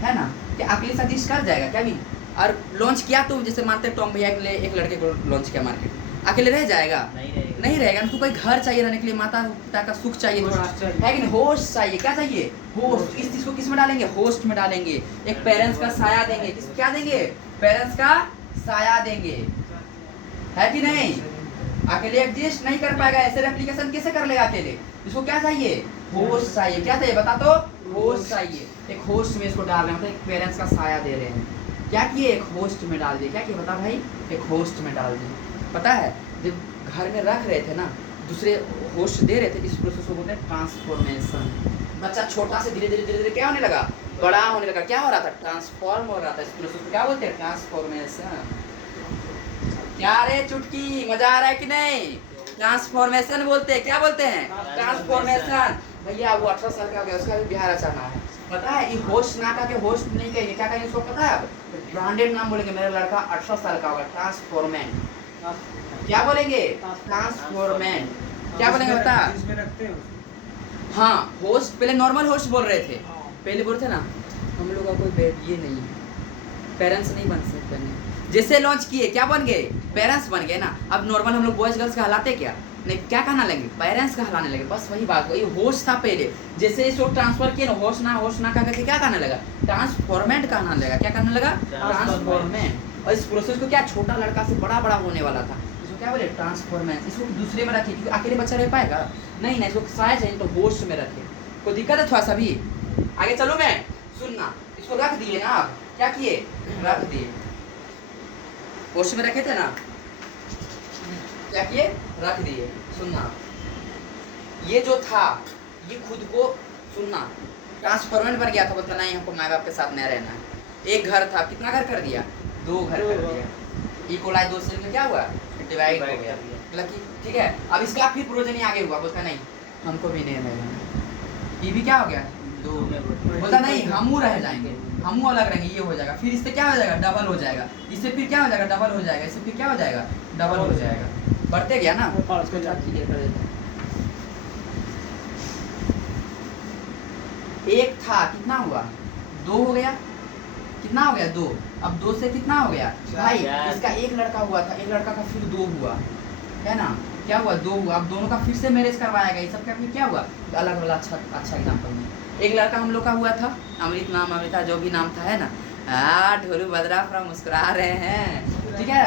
है ना? क्या अकेले सजेस्ट कर जाएगा क्या भी? और लॉन्च किया तो जैसे मानते टॉम भैया के लिए एक लड़के को लॉन्च किया मार्केट, अकेले रह जाएगा? नहीं रहेगा। उनको कोई घर चाहिए रहने के लिए, माता पिता का सुख चाहिए थोड़ा, है कि नहीं? होस्ट चाहिए। क्या चाहिए? होस्ट। इस चीज को किस में डालेंगे? होस्ट में डालेंगे। एक पेरेंट्स का साया देंगे। क्या देंगे? पेरेंट्स का साया देंगे, है कि नहीं? अकेले एग्जिस्ट नहीं कर पाएगा। ऐसे रेप्लिकेशन कैसे कर लेगा अकेले? इसको क्या चाहिए? होस्ट चाहिए। क्या चाहिए बता तो? होस्ट चाहिए। एक होस्ट में इसको डाल रहे हैं, मतलब एक पेरेंट्स का साया दे रहे हैं। क्या किए? एक होस्ट में डाल दिए। क्या किए बता भाई? एक होस्ट में डाल दिए। पता है जब घर में रख रहे थे ना, दूसरे होस्ट दे रहे थे, इस प्रोसेस को बोलते हैं ट्रांसफॉर्मेशन। बच्चा छोटा से धीरे धीरे धीरे धीरे क्या होने लगा? बड़ा होने लगा। क्या हो रहा था? ट्रांसफॉर्म हो रहा था। इस प्रोसेस को क्या बोलते हैं? ट्रांसफॉर्मेशन। क्या रे चुटकी, मजा आ रहा है कि नहीं? ट्रांसफॉर्मेशन बोलते हैं। क्या बोलते हैं? ट्रांसफॉर्मेशन। भैया वो 18 साल का हो गया, उसका भी बिहार अचाना है, पता है? ये होस्ट ना का के होस्ट नहीं कहेंगे, क्या कहेंगे उसको पता है? ब्रांडेड नाम बोलेंगे, मेरा लड़का 18 साल का होगा, ट्रांसफॉर्मेंट। क्या बोलेंगे? ट्रांसफॉर्मेंट। क्या बोलेंगे बता? इसमें रखते हैं उसको। हाँ, होस्ट पहले नॉर्मल होस्ट बोल रहे थे, पहले बोलते थे ना हम लोग का कोई ये नहीं है, पेरेंट्स नहीं बन सकते नहीं। जैसे लॉन्च किए क्या बन गए? पेरेंट्स बन गए ना। अब नॉर्मल हम लोग बॉयज गर्ल्स कहलाते क्या? नहीं, क्या कहना लगे? पेरेंट्स कहलाने लगे। बस वही बात, वही होस्ट था पहले, जैसे इसको ट्रांसफर किए ना, होस्ट ना कह करके क्या कहने लगा? ट्रांसफॉर्मेंट कहना लगा। क्या कहने लगा? ट्रांसफॉर्मेंट। और इस प्रोसेस को क्या छोटा लड़का से बड़ा होने वाला था, इसको क्या बोले? ट्रांसफॉर्मेंट। इसको दूसरे में रखे क्योंकि अकेले बच्चा रह पाएगा नहीं ना, इसको साया चाहिए तो होस्ट में रखे। कोई दिक्कत है थोड़ा सा भी? आगे चलो मैं सुनना, इसको रख दिए ना आप, क्या किए? रख दिए, होस्ट में रखे थे ना, क्या किए? रख दिए। सुनना, ये जो था ये खुद को सुनना ट्रांसफॉर्मेंट बन गया था, बोलता नहीं हमको माँ बाप के साथ नहीं रहना है। एक घर था, कितना घर कर दिया? 2 घर कर दिया। इक्वलाइज 2 से क्या हुआ? डिवाइड हो गया। मतलब ठीक है, अब इसका फिर प्रोजनी आगे हुआ, बोलता नहीं हमको भी नहीं रहना। ये भी क्या हो गया? 2 बोलता नहीं हमू रह जाएंगे, हमू अलग रहेंगे, ये हो जाएगा। फिर इससे क्या हो जाएगा? डबल हो जाएगा। इससे फिर क्या हो जाएगा? डबल हो जाएगा। इससे फिर क्या हो जाएगा? डबल हो जाएगा। बढ़ते गया ना। उसको क्लियर कर देते हैं। एक था, कितना हुआ? 2 हो गया। कितना हो गया? 2। अब 2 से कितना हो गया भाई? इसका एक लड़का हुआ था, एक लड़का का फिर 2 हुआ, है ना? क्या हुआ? 2 हुआ। अब दोनों का फिर से मैरिज करवाया गया। ये सब क्या फिर क्या हुआ? अलग वाला अच्छा एग्जाम्पल में एक लड़का हम लोग का हुआ था, अमृत नाम, अमृता जो भी नाम था, है ना? ढोलू बदरा पूरा मुस्कुरा रहे हैं, ठीक है?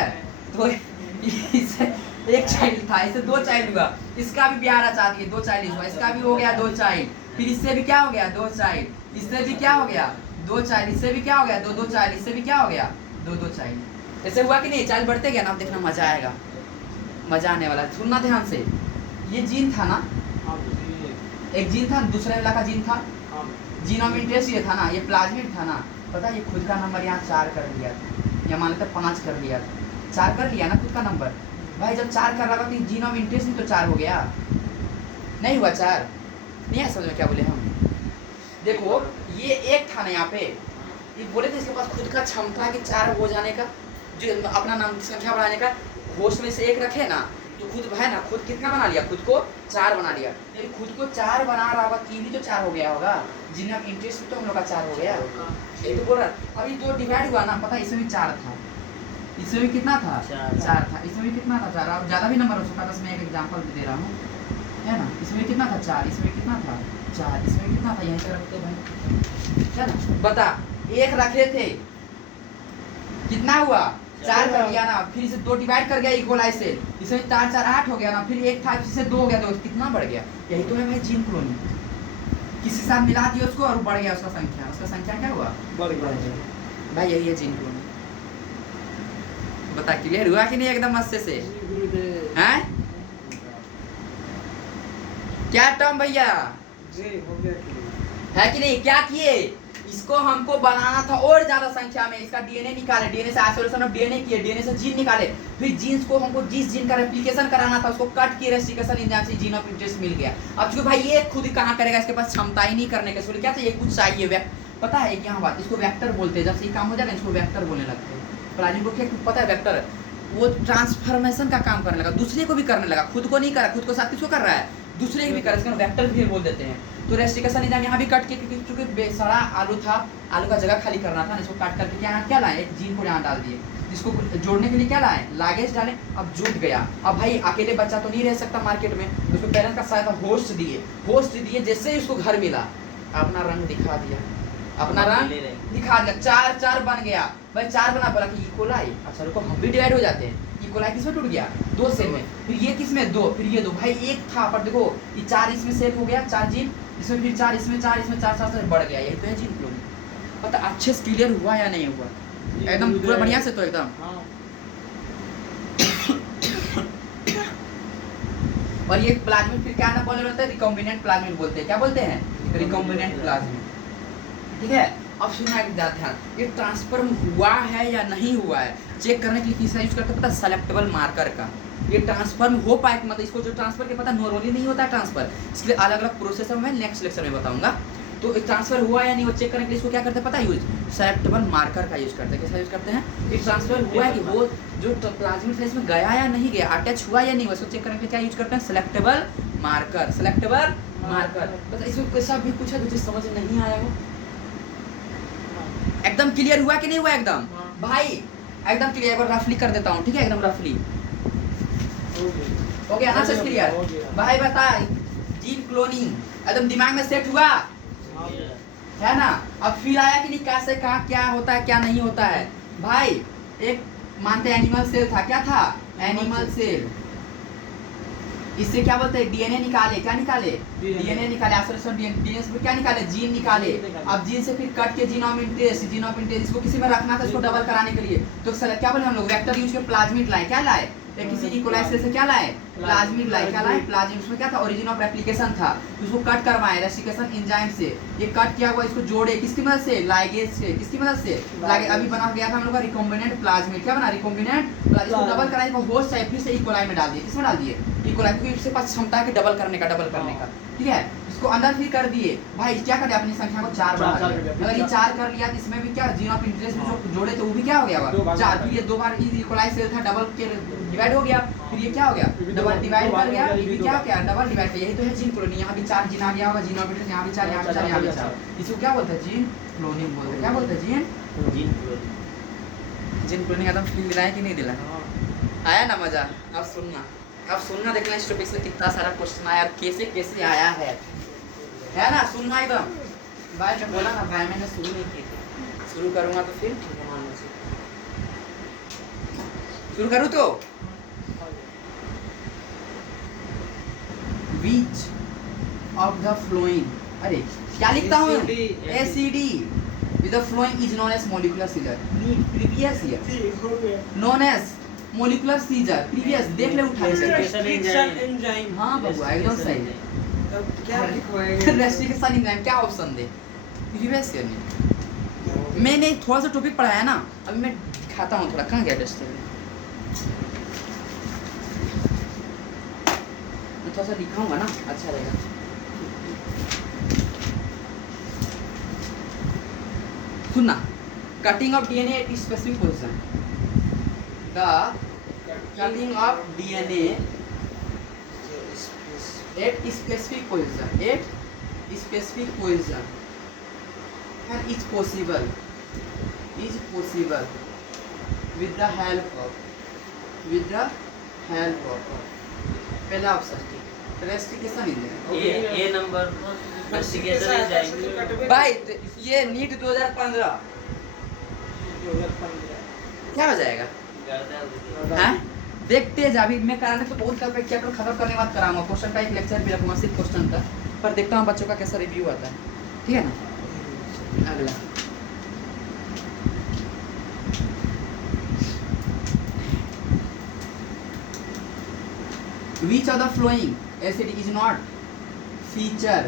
तो इसे एक चाइल्ड था, इसे 2 चाइल्ड हुआ। इसका भी ब्याह रचा दिए, 2 चाइल्ड हुआ। इसका भी हो गया 2 चाइल्ड। फिर इससे भी क्या हो गया? 2 चाइल्ड। इससे भी क्या हो गया? 2 चाइल्ड। इससे भी क्या हो गया? 2 चाइल्ड। इससे भी क्या हो गया? 2 चाइल्ड। ऐसे हुआ कि नहीं? चाइल्ड बढ़ते गया ना। अब देखना मजा आएगा, मजा आने वाला। सुनना ध्यान से, ये जीन था ना, एक जीन था, दूसरे वाला का जीन था, जीन ऑफ इंटरेस्ट ये था ना, ये प्लाज्मिड था ना। पता है ये खुद का नंबर यहाँ 4 कर लिया था, या मान लेते 5 कर लिया था। 4 कर लिया ना खुद का नंबर। भाई जब 4 कर रहा था तो जीन ऑफ इंटरेस्ट ही तो 4 हो गया, नहीं हुआ 4? नहीं है समझ में क्या बोले हम? देखो ये एक था ना यहाँ पे, ये बोले थे इसके पास खुद का क्षमता कि 4 हो जाने का, जो अपना नाम संख्या बढ़ाने का। होस्ट में से एक रखे ना तो खुद है ना, खुद कितना बना लिया? खुद को 4 बना लिया। लेकिन खुद को 4 बना रहा होगा कि भी तो 4 हो गया होगा। जिन ऑफ इंटरेस्ट तो हम लोग का 4 हो गया, यही तो बोल रहा। अभी 2 डिवाइड हुआ ना, पता है इसमें भी 4 था, इसमें भी कितना था? 4 था। इसमें भी कितना था? 4। अब ज़्यादा भी नंबर हो सकता है, बस मैं एक एग्जाम्पल दे रहा हूँ, है ना? इसमें कितना था? 4। इसमें कितना था? 4। इसमें कितना था? यहीं से रखते भाई, है ना? बता, 1 रखे थे, कितना हुआ? 4 कर लिया ना। फिर इसे 2 डिवाइड कर गया इक्वलाइज से, इसमें 4 4 8 हो गया ना। फिर 1 था, इससे 2 हो गया, तो कितना बढ़ गया? यही तो है भाई जीन क्लोनिंग। किसी साथ मिला दिया उसको और बढ़ गया उसका संख्या। उसका संख्या क्या हुआ? बढ़ गया भाई, यही है जीन क्लोनिंग। बता, क्लियर हुआ कि नहीं एकदम मस्त से? हैं? क्या टर्म भैया जी हो गया कि है कि नहीं? क्या किए? इसको हमको बनाना था और ज्यादा संख्या में। इसका डीएनए निकाले, डीएनए से आइसोलेशन ऑफ डीएनए किए, डीएनए से जीन निकाले, फिर जीन्स को हमको जिस जीन का रेप्लिकेशन कराना था उसको कट किए, रेस्ट्रिक्शन एंजाइम से जीन ऑफ इंटरेस्ट मिल गया। अब क्योंकि भाई ये खुद ही कहाँ करेगा, इसके पास क्षमता ही नहीं करने के, इसलिए क्या चाहिए? कुछ चाहिए। पता है क्या बात? इसको वेक्टर बोलते हैं। जब से ये काम हो जाएगा इसको वेक्टर बोलने लगते हैं। प्लाज्मिड को क्या पता है? वेक्टर। वो ट्रांसफॉर्मेशन का काम करने लगा, दूसरे को भी करने लगा, खुद को नहीं करा। खुद को साथ किसको कर रहा है? दूसरे को भी कर रहा है, वेक्टर भी बोल देते हैं। तो रेस्ट्रिक्शन एंजाइम यहाँ भी कट के, क्योंकि सड़ा आलू था, आलू का जगह खाली करना था, इसको काट करके यहाँ क्या लाए? एक जीन को यहाँ डाल दिए, जिसको जोड़ने के लिए क्या लाए? लागेज डाले। अब जुट गया। अब भाई अकेले बच्चा तो नहीं रह सकता मार्केट में, उसको पेरेंट्स का सहायता होस्ट दिए। जैसे ही उसको घर मिला, अपना रंग दिखा दिया, अपना रंग दिखा दिया। 4 4 बन गया भाई। 4 बना, बोला कि इकोलाई। अच्छा रुको, हम भी डिवाइड हो जाते हैं। इकोलाई किसमें टूट गया? 2 सेल में। फिर ये किसमें? 2। फिर ये 2। भाई 1 था, पर देखो ये 4 इसमें सेल हो गया, 4 जीन इसमें, फिर 4 इसमें, 4 इसमें, 4 4 से बढ़ गया। यही तो है जीन क्लोनिंग। पता अच्छे से क्लियर हुआ या नहीं हुआ? एकदम पूरा बढ़िया से तो एकदम। और ये प्लाज्मिड फिर क्या ना बोले बोलते हैं? रिकॉम्बिनेंट प्लाज्मिड बोलते हैं। क्या बोलते हैं? Recombinant plasmid. ठीक है, अब सुनना एक ध्यान, ये ट्रांसफर हुआ है या नहीं हुआ है चेक करने के लिए किसका यूज करते हैं? पता? सेलेक्टेबल मार्कर का। ये ट्रांसफर हो पाए मतलब इसको जो ट्रांसफर के पता नॉर्मली नहीं होता है ट्रांसफर, इसके लिए अलग अलग प्रोसेस मैं नेक्स्ट लेक्चर में बताऊंगा। तो ट्रांसफर हुआ या नहीं वो चेक करने के लिए इसको क्या करते हैं पता है यूज, सेलेक्टेबल मार्कर का यूज करते हैं। कैसा यूज करते हैं कि ट्रांसफर हुआ है कि वो जो प्लाज्मिड फेज में गया या नहीं गया, अटैच हुआ या नहीं, उसको चेक करने के लिए क्या यूज करते हैं, सेलेक्टेबल मार्कर। सेलेक्टेबल मार्कर बस इसमें कैसा भी कुछ है जो समझ नहीं आया हो, एकदम क्लियर हुआ कि नहीं हुआ एकदम भाई, एकदम क्लियर। एक बार रफली कर देता हूँ, ठीक है, एकदम रफली हो गया ना सब क्लियर भाई। बता जीन क्लोनिंग एकदम दिमाग में सेट हुआ है ना। अब फिर आया कि नहीं, कैसे कहाँ क्या होता है क्या नहीं होता है भाई। एक मानते एनिमल सेल था, क्या था एनिमल सेल, इससे क्या बोलते हैं डीएनए निकाले, क्या निकाले डीएनए निकाले, आइसोलेशन डीएनए से क्या निकाले जीन निकाले। अब जीन से फिर कट के जीन ऑफ इंटरेस्ट इसको किसी में रखना था, इसको डबल कराने के लिए तो क्या बोले हम लोग वेक्टर यूज के प्लाज्मिड लाए, क्या लाए किसी इकोलाई सेल से क्या लाए प्लाज्मिड लाए, क्या लाए प्लाज्मिड। उसमें क्या था ओरिजिन ऑफ रेप्लिकेशन था, उसको कट करवाए रेस्टिकेशन एंजाइम से, ये कट किया हुआ इसको जोड़े किसकी मदद से लाइगेज से, किसकी मदद से लाइगेज। अभी बना गया था हम लोग का रिकॉम्बिनेंट प्लाज्मिड, क्या बना रिकॉम्बिनेंट प्लाज्मिड, इसको डबल कराने को होस्ट चाहिए फिर से इकोलाई में डाल दिए, किसमें डाल दिए इकोलाई, क्योंकि इसके पास क्षमता है कि डबल करने का, ठीक है। इसको अंदर फिर कर दिए भाई, क्या कर दिया अपनी संख्या को 4 बढ़ा दिया। अगर ये 4 कर लिया तो इसमें भी क्या जीन ऑफ इंटरेस्ट में जो जोड़े थे वो भी क्या हो गया 4, फिर ये 2 बार इक्वलाइज सेल था डबल के डिवाइड हो गया, फिर ये क्या हो गया डबल डिवाइड कर गया, ये भी क्या हो गया डबल डिवाइड। यही तो है जीन क्लोनिंग, यहाँ भी 4 जीन आ गया होगा, जीन ऑफ इंटरेस्ट यहाँ भी 4, यहाँ भी 4, यहाँ भी 4, इसको क्या बोलते हैं जीन क्लोनिंग बोलते हैं। क्या बोलते हैं जीन क्लोनिंग एकदम फील दिलाया कि नहीं दिला, आया ना मजा। अब सुनना देखना इस टॉपिक से कितना सारा क्वेश्चन आया और कैसे कैसे आया है ना, सुनना एकदम भाई। मैं बोला ना भाई मैंने शुरू नहीं की थी, शुरू करूंगा तो फिर शुरू करूँ तो which of the flowing, अरे क्या लिखता हूँ ACD with the flowing is known as molecular seizure, previous year known as molecular seizure, previous देख ले उठा के, हाँ बबुआ एकदम सही। अब क्या लिखवाएंगे रेस्ट्रिक्शन एंजाइम क्या ऑप्शन दे, प्रीवियस ईयर में मैंने थोड़ा सा टॉपिक पढ़ाया ना, अभी मैं दिखाता हूँ थोड़ा, कहाँ गया टेस्ट मैं थोड़ा सा दिखाऊंगा ना अच्छा रहेगा। सुनना, cutting of DNA at specific position, the cutting of DNA at specific position and is possible with the help of पहला ऑप्शन रेस्ट्रिक्शन इंजाइम, ये नंबर रेस्ट्रिक्शन इंजाइम भाई ये नीट 2015 क्या हो जाएगा हैं, देखते जा। अभी मैं कराने तो बहुत कर चैप्टर खत्म करने के बाद कराऊंगा, क्वेश्चन का एक लेक्चर भी रखूंगा सिर्फ क्वेश्चन का, पर देखता हूँ बच्चों का कैसा रिव्यू आता है, ठीक है ना। अगला which of the flowing acid is not feature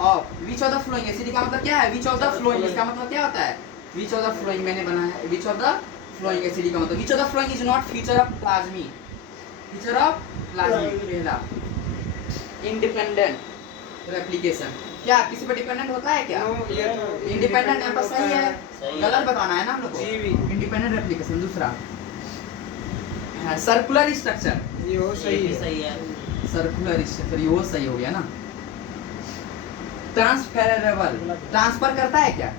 of, which of the flowing acid का मतलब क्या है, which of the flowing, इसका मतलब क्या होता है which of the flowing, मैंने बनाया है which of the flowing acid का मतलब which of the flowing is not feature of plasmid, पहला इंडिपेंडेंट रेप्लिकेशन, क्या किसी पर डिपेंडेंट होता है क्या, इंडिपेंडेंट यहाँ पर सही है, गलत बताना है ना हम लोग को, इंडिपेंडेंट रेप्लिकेशन। दूसरा सर्कुलर स्ट्रक्चर, ये हो सही है सर्कुलर स्ट्रक्चर ये वो सही हो गया ना। ट्रांसफेरेबल, ट्रांसफर करता है क्या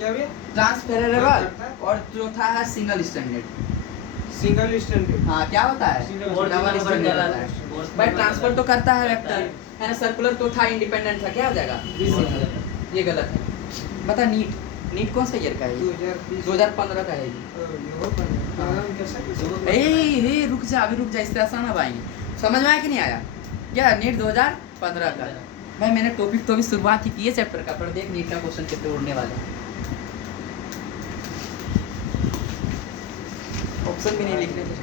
भैया ट्रांसफेरेबल, और चौथा है सिंगल स्टैंडर्ड, हाँ क्या होता है डबल स्टैंडर्ड होता है भाई। ट्रांसफर तो करता है वेक्टर है ना, सर्कुलर तो था इंडिपेंडेंट था, क्या हो जाएगा ये गलत है। बता नीट कौन सा ईयर का है, 2015 का है ये। रुक जा अभी रुक जा, इससे आसान अब आएंगे, समझ में आया कि नहीं आया क्या नीट 2015 का भाई। मैंने टॉपिक तो अभी शुरुआत ही की है चैप्टर का, पर देख नीट का क्वेश्चन कितने उड़ने वाले हैं, ऑप्शन भी नहीं लिखने थे।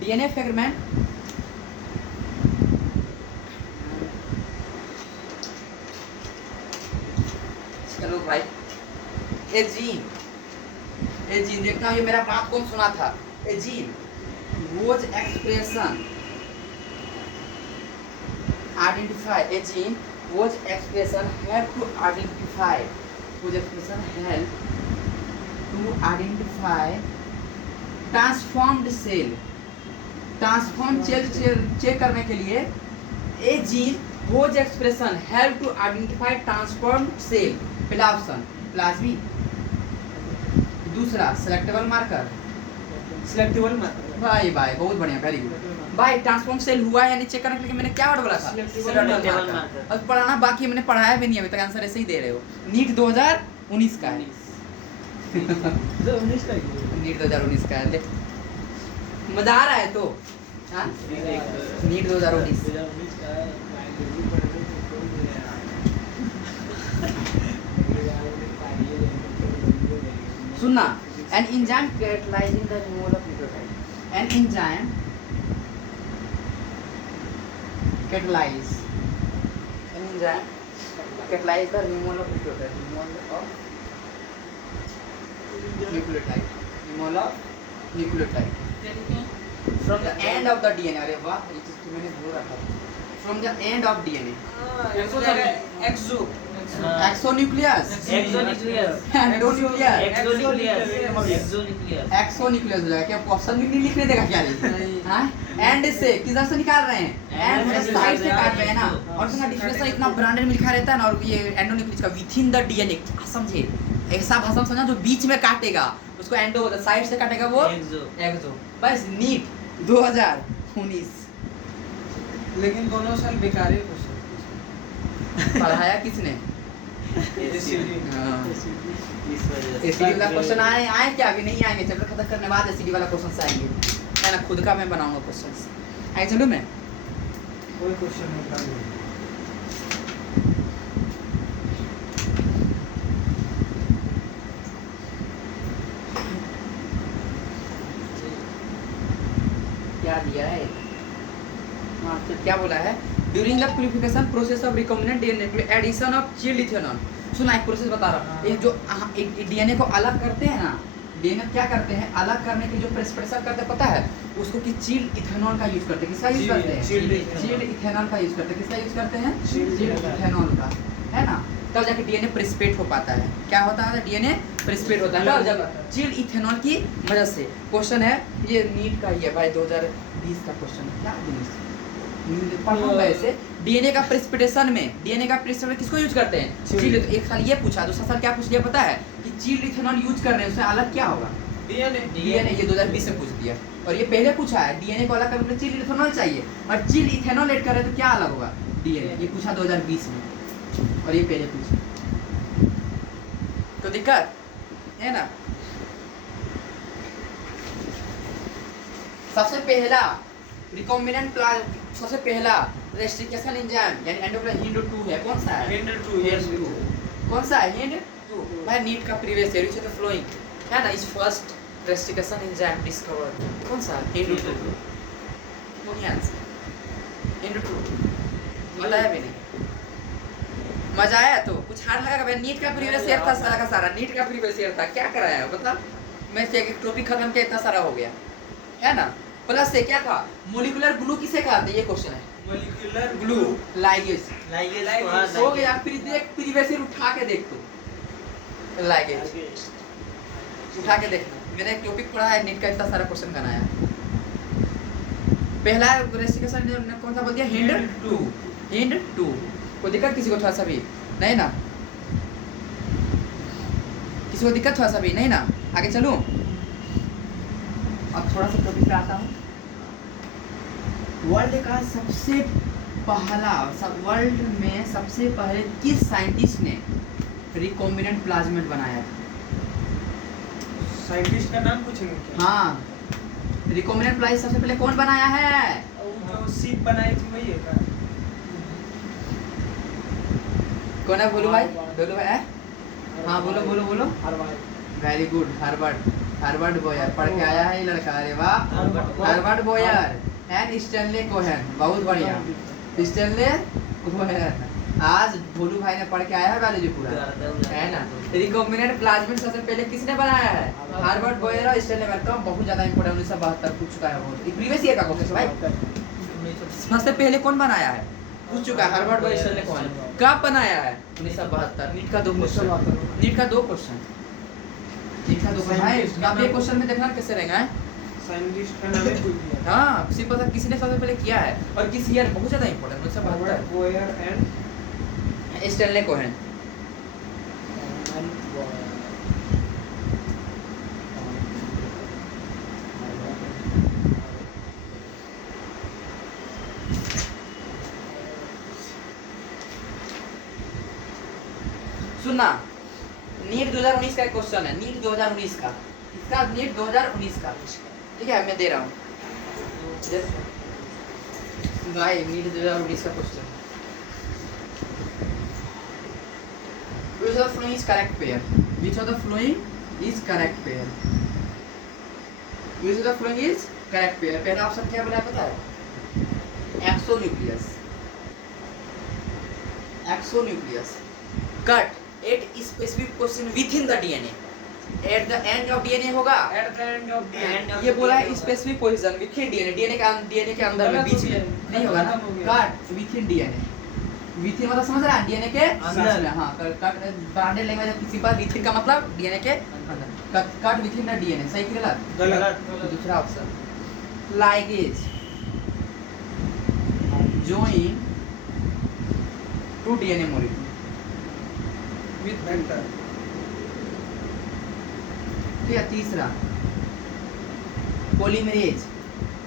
डीएनए फ्रेगमेंट चलो भाई, ए जीन देखना, ये मेरा बात कौन सुना था, a gene whose expression identify a gene whose expression help to identify transformed cell. Transform cell check करने के लिए a gene whose expression help to identify transformed cell, पहला ऑप्शन प्लाज्मी, दूसरा सेलेक्टेबल मार्कर। Selectable marker. भाई बहुत बढ़िया, वेरी गुड भाई। ट्रांसफॉर्म सेल हुआ है या नहीं चेक करने के लिए मैंने क्या वर्ड बोला था? Selectable Selectable marker। marker। अब पढ़ाना बाकी मैंने पढ़ाया भी नहीं, अभी तक आंसर ऐसे ही दे रहे हो। नीट 2019 का है। 19 का ही है। नीट 2019 का है। देख मजा आ रहा है तो हाँ? नीट 2019 2019 का है, लाइन पढ़ रहे तो कोई नहीं है। सुनना, an enzyme catalyzing the removal of nucleotide. An enzyme catalyze the removal of nucleotide. Removal of nucleotide from the end of the DNA. अरे वाह, ये चीज तो मैंने भूल रखा था। From the end of DNA. Exo Exonucleus. Exonuclease Endonucleus. Exonuclease exonuclease हो जाएगा। क्या क्वेश्चन भी नहीं लिखने देगा क्या ये? हाँ? एंड से किधर से निकाल रहे हैं? एंड से साइड से काट रहे हैं ना। और उसका डिफिनेशन इतना ब्रांडेड में लिखा रहता है ना। और ये एंडोन्यूक्लियस का विद इन द डीएनए, समझे? ऐसा भाषा में समझा जो बीच में काटेगा उसको एंडो, साइड से काटेगा वो एक्सो। बस नीट 2019 लेकिन दोनों साल बेकार है क्वेश्चन। पढ़ाया किसने? एसीडी। हाँ। इस वजह से एसीडी वाला क्वेश्चन आए क्या? अभी नहीं आएंगे, चैप्टर खत्म करने बाद एसीडी वाला क्वेश्चन आएंगे। है ना, खुद का मैं बनाऊंगा क्वेश्चन। आए चलो मैं कोई क्वेश्चन नहीं था। क्या दिया है? हाँ तो क्या बोला है? During the purification process of recombinant DNA to addition of chilled ethanol. सुना, एक प्रोसेस बता रहा हूँ। ये जो डीएनए को अलग करते हैं ना, डीएनए क्या करते हैं अलग करने के जो प्रेसप्रेशन करते हैं पता है उसको कि चिल्ड इथेनॉल का यूज करते हैं। किसका यूज करते हैं? चिल्ड चिल्ड इथेनॉल का यूज करते हैं। किसका यूज करते हैं? चिल्ड चिल्ड इथेनॉल का, है ना। तब जाके डीएनए प्रेसिपिटेट हो पाता है। क्या होता है? डीएनए प्रेसिपिटेट होता है तब जब चिल्ड इथेनॉल की मदद से। क्वेश्चन है ये नीट का ही है भाई, 2020 का क्वेश्चन है। क्या पढ़ाऊंगा ऐसे। डीएनए का प्रेसिपिटेशन में, डीएनए का प्रेसिपिटेशन किसको यूज करते हैं? चिल्ड। तो एक साल ये पूछा, दूसरा साल क्या पूछ लिया पता है? कि चिल्ड इथेनॉल यूज कर रहे हैं, उससे अलग क्या होगा? डीएनए। ये 2020 में पूछ दिया। और ये पहले पूछा है डीएनए को अलग करने के लिए चिल्ड इथेनॉल चाहिए, और चिल्ड इथेनॉल ऐड कर रहे हैं तो क्या अलग होगा? डीएनए। ये पूछा 2020 में और ये पहले पूछा। तो दिक्कत है ना। सबसे पहला रिकॉम्बिनेंट सबसे पहला रेस्ट्रिक्शन एंजाइम यानी एंडोक्राइन HIND-2 है। कौन सा है? HIND-2। कौन सा है? HIND-2 भाई। नीट का previous year which is the flowing है ना। इस फर्स्ट रेस्ट्रिक्शन एंजाइम डिस्कवर्ड कौन सा? HIND-2। HIND-2 बताया भी नहीं। मजा आया तो कुछ हार्ड लगा? भाई नीट का प्रीवियस ईयर था सारा का सारा। नीट का प्रीवियस ईयर था, क्या कराया बता। मैं से एक टॉपिक खत्म किया, इतना सारा हो गया है ना। प्लस से क्या था? मोलिकुलर ग्लू किसे कहते हैं? ये क्वेश्चन है। मोलिकुलर ग्लू लाइगेज लाइगेज हो गया। फिर देख प्रीवियस ईयर उठा के देख तू, लाइगेज उठा के देख। मैंने एक टॉपिक पढ़ा है नीट का, इतना सारा क्वेश्चन बनाया। पहला रेस्ट्रिक्शन ने कौन सा बोल दिया? HIND-2। कोई दिक्कत किसी को थोड़ा सा भी नहीं ना? किसी को दिक्कत थोड़ा सा भी नहीं ना? आगे चलूं। अब थोड़ा सा टॉपिक पे आता हूँ। वर्ल्ड का सबसे पहला वर्ल्ड में सबसे पहले किस साइंटिस्ट ने रिकॉम्बिनेंट प्लाज्मिड बनाया था? साइंटिस्ट का नाम पूछेंगे क्या? हाँ, रिकॉम्बिनेंट प्लाज्मिड सबसे पहले कौन बनाया है? जो सीप बनाई थी वही है क्या? कौन है? बोलो भाई, बोलो भाई। हाँ बोलो। वेरी गुड, हार्वर्ड बॉयर पढ़ के आया है ये लड़का। अरे वाह, Herbert Boyer and Stanley Cohen. बहुत बढ़िया, स्टैनले कोहेन। आज भोलू भाई ने पढ़ के आया है बायोलॉजी पूरा, है ना। रिकॉम्बिनेंट प्लाज्मिड सबसे पहले किसने बनाया है? हार्वर्ड बॉयर और स्टैनले कोहेन। बहुत ज्यादा इंपोर्टेंट, 1972 पूछ चुका है वो। प्रीवियस ईयर का क्वेश्चन है भाई। सबसे पहले कौन बनाया है? पूछ चुका है हार्वर्ड बाय स्टैनले कोहेन। कब बनाया है? 1972। नीट का 2 क्वेश्चन, नीट का 2 क्वेश्चन, नीट का 2 क्वेश्चन। अब ये क्वेश्चन में देखना कैसे रहेगा है। साइंटिस्ट का नाम भूल गया। हाँ सिंपल सा, किसी ने सबसे पहले किया है और किस ईयर, बहुत ज्यादा important. 1972 Boyer and Stanley Cohen. सुनना, नीट 2019 का एक क्वेश्चन है, नीट 2019 का, इसका नीट 2019 का, ठीक है मैं दे रहा हूँ भाई, नीट 2019 का question. Which of the following is correct pair? Which of the following is correct pair? Which of the following is correct pair? पहला ऑप्शन क्या बोला पता है? Exonuclease, exonuclease cut at specific position within the DNA. At the end of DNA होगा, at the end of the ये बोला है specific position within DNA, DNA के अंदर में, बीच में नहीं होगा ना। Cut within DNA, within मतलब समझ रहा है डीएनए के अंदर। हां cut branded language simple, within का मतलब डीएनए के अंदर। Cut within the DNA, सही कि गलत? गलत। दूसरा option ligase join to DNA molecule with vector. ठीक है। तीसरा पॉलीमरेज,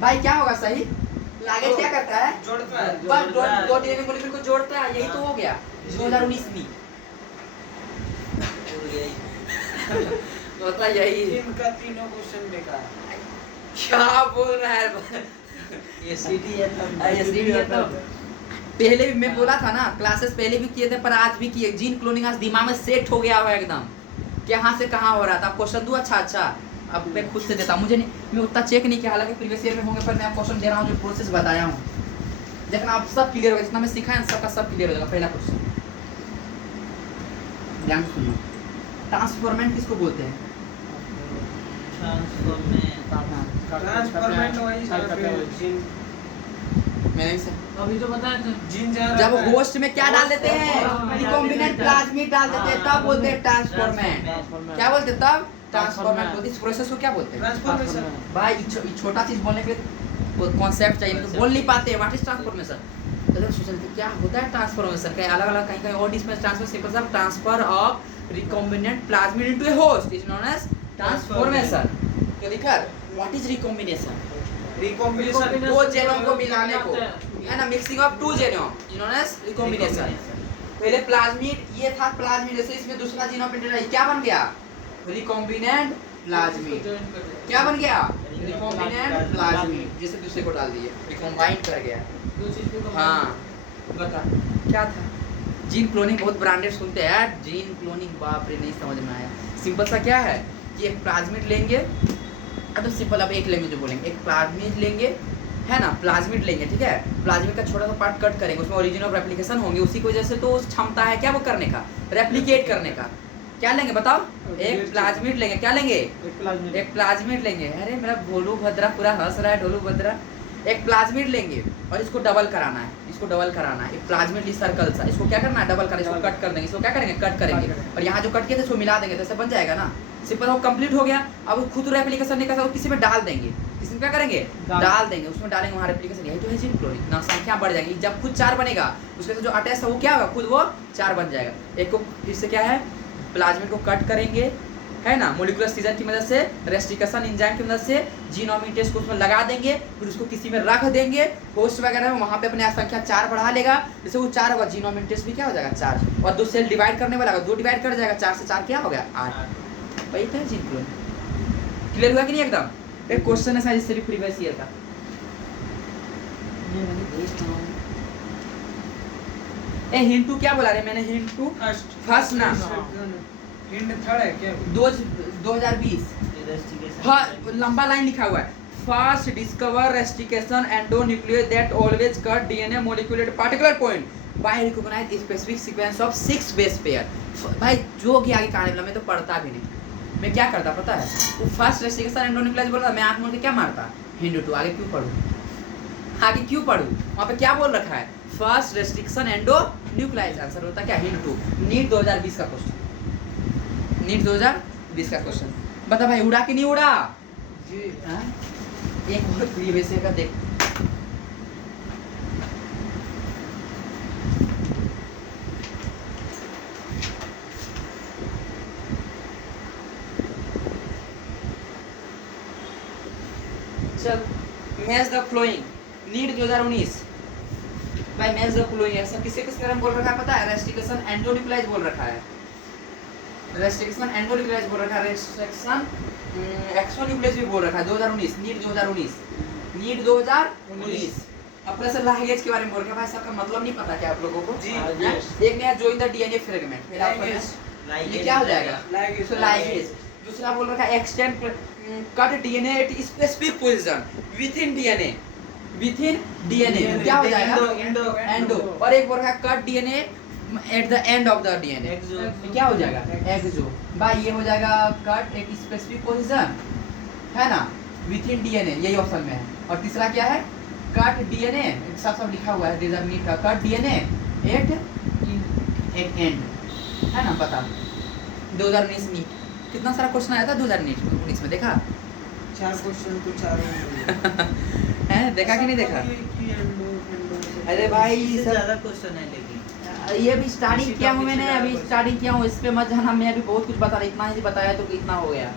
भाई क्या होगा सही? लाइगेज क्या करता है? जोड़ता है। बस दो डीएनए मॉलिक्यूल को जोड़ता है, यही तो हो गया 2019 में। होता यही है। इनका तीनों क्वेश्चन बेकार। क्या बोल रहा है? ये सीडी है तब, ये सीडी है तब। पहले भी मैं बोला था ना, क्लासेस पहले भी किए थे पर आज भी किए। जीन क्लोनिंग आज दिमाग में सेट हो गया हुआ है एकदम, कहाँ से कहाँ हो रहा था। क्वेश्चन दो अच्छा। अब मैं खुद से देता, मुझे नहीं, मैं उतना चेक नहीं किया, हालांकि प्रीवियस ईयर में होंगे, पर मैं आप क्वेश्चन दे रहा हूँ जो प्रोसेस बताया हूँ। लेकिन आप सब क्लियर होगा, जितना मैं सिखा है सबका सब क्लियर हो जाएगा। पहला क्वेश्चन ध्यान से सुनो, ट्रांसफॉर्मेंट किसको बोलते हैं? ट्रांसफॉर्मेंट वही जीन, मैंने से अभी तो बताया था। जीन जा जब रहा है। होस्ट में क्या डाल देते हैं, रिकॉम्बिनेंट प्लाज्मिड डाल देते हैं, तब बोलते हैं ट्रांसफॉर्मेंट। क्या बोलते हैं तब? ट्रांसफॉर्मेंट बोलते हैं। इस प्रोसेस को क्या बोलते हैं? ट्रांसफॉर्मेशन। भाई छोटा चीज बोलने के लिए कॉन्सेप्ट चाहिए, तो बोल नहीं पाते। What is transformation? तो जब सोचते क्या होता है ट्रांसफॉर्मेशन, कहीं अलग अलग कहीं और डिफरेंस। ट्रांसफर सिंपल सा transfer of recombinant plasmid into a host is known as transformation. क्या लिखा है? What is recombination? रिकॉम्बिनेशन दो जेनोम को मिलाने को, है ना, mixing of two genome is known as recombination. पहले प्लाज्मिड ये था, प्लाज्मिड जैसे इसमें दूसरा जीनोम एंटर है, क्या बन गया? Recombinant plasmid. क्या बन गया? Recombinant plasmid. जैसे दूसरे को डाल दिए, रिकॉम्बाइंड कर गया। दो चीज को हाँ बता क्या था? जीन क्लोनिंग बहुत ब्रांडेड सुनते हैं यार, जीन क्लोनिंग बाप रे नहीं समझ में आया। सिंपल सा क्या है कि एक प्लाज्मिड लेंगे, तो सिंपल अब एक लेंगे जो बोलेंगे, एक प्लाज्मिड लेंगे, है ना, प्लाज्मिड लेंगे, ठीक है। प्लाज्मिड का छोटा सा पार्ट कट करेंगे, उसमें ओरिजिन ऑफ रेप्लिकेशन होंगे, उसी की वजह से तो उस क्षमता है क्या वो करने का, रेप्लिकेट करने का। क्या लेंगे बताओ? एक प्लाज्मिड लेंगे। क्या लेंगे? एक प्लाज्मिड लेंगे। अरे मेरा भोलू भद्रा पूरा हंस रहा है, ढोलू भद्रा। एक प्लाज्मिड लेंगे और इसको डबल कराना है, इसको डबल कराना है। एक प्लाज्मिड इस सर्कल सा, इसको क्या करना है? डबल करना, इसको कट कर देंगे। इसको क्या करेंगे? कट करेंगे। और यहाँ जो कट किया था इसको मिला देंगे, तो ऐसे बन जाएगा ना। सिंपल वो कंप्लीट हो गया। अब वो खुद रेप्लिकेशन नहीं कर सकता, किसी में डाल देंगे। किसी में क्या करेंगे? डाल देंगे, उसमें डालेंगे, वहाँ रेप्लिकेशन। यही तो है जीन क्लोनिंग ना, संख्या बढ़ जाएगी। जब खुद 4 बनेगा, उसके साथ जो अटैच है वो क्या होगा? खुद वो 4 बन जाएगा। एक को फिर से क्या है, प्लाज्मिड को कट करेंगे, है ना, मोलिकुलर सीजर की मदद से, रेस्टिकेशन एंजाइम की मदद से, जीनोमिटेस को उसमें लगा देंगे, फिर उसको किसी में रख देंगे, होस्ट वगैरह में, वहाँ पे अपने संख्या 4 बढ़ा लेगा। जैसे वो 4 होगा, जीनोमिटेस भी क्या हो जाएगा? 4। और 2 सेल डिवाइड करने वाला 2 डिवाइड कर जाएगा, 4 से 4 क्या हो गया? 8। वही था जीन क्लोनिंग। क्लियर हुआ कि नहीं एकदम? एक क्वेश्चन है शायद इससे भी प्रीवियस ईयर का। ए हिंटू क्या बोला रे मैंने? हिंटू फर्स्ट ना, हिंट थर्ड है क्या? 2020। हाँ लंबा लाइन लिखा हुआ है। First discover restriction endonuclease that always cut DNA molecule at particular point by recognize specific sequence of 6 base pair. भाई जो कि आगे कहानी मैं तो पढ़ता भी नहीं, मैं क्या करता पता है? वो फर्स्ट रेस्टिकेशन एंडोन्यूक्लियोइड बोल रहा, मैं आंख मूंद के क्या मारता? हिंटू। आगे क्यों पढ़ूं? आगे क्यों पढ़ूं? वहाँ पे क्या बोल रखा है? फर्स्ट रेस्ट्रिक्शन एंडो न्यूक्लियाइज आंसर होता है क्या हिंट 2 नीट 2020 का क्वेश्चन नीट 2020 का क्वेश्चन बता भाई उड़ा कि नहीं उड़ा जी हाँ? एक और प्रीवियस ईयर का देख चल मैच द फ्लोइंग नीट 2019 भाई मैच द फ्लोइंग ऐसा किसे किस तरह बोल रखा है पता है रेस्ट्रिक्शन एंडोन्यूक्लियाइज बोल रखा है रेस्ट्रिक्शन एंडोन्यूक्लियाइज बोल रखा है रेस्ट्रिक्शन एक्सोन्यूक्लियाइज भी बोल रखा है 2019 नीट 2019 अपने से लाइगेज के बारे में बोल रहे हैं भाई सबका मतलब नहीं पता क्या आप लोगों को जी, हैं? एक नया जोइन द डीएनए फ्रेगमेंट फिर आप ये क्या हो जाएगा लाइगेज तो लाइगेज दूसरा बोल रखा है extend cut DNA at specific position within DNA क्या हो जाएगा एंडो और एक बोल रखा है cut DNA at the end of the DNA exo क्या हो जाएगा एक्सो भाई ये हो जाएगा कट एक स्पेसिफिक पोजीशन है ना विथिन डीएनए यही ऑप्शन में है और तीसरा क्या है कट डीएनए सब लिखा हुआ है रिजर्व नीट का कट डीएनए एट एंड है ना बता 2019 नीट कितना सारा क्वेश्चन आया था 2019 में देखा 4 क्वेश्चन तो 4 है देखा कि नहीं देखा अरे भाई इससे सब ज्यादा क्वेश्चन है लेकिन ये भी स्टार्टिंग किया हूँ मैंने अभी स्टार्टिंग किया हूँ इस पे मत जाना मैं अभी बहुत कुछ बता रहा इतना ही बताया तो इतना हो गया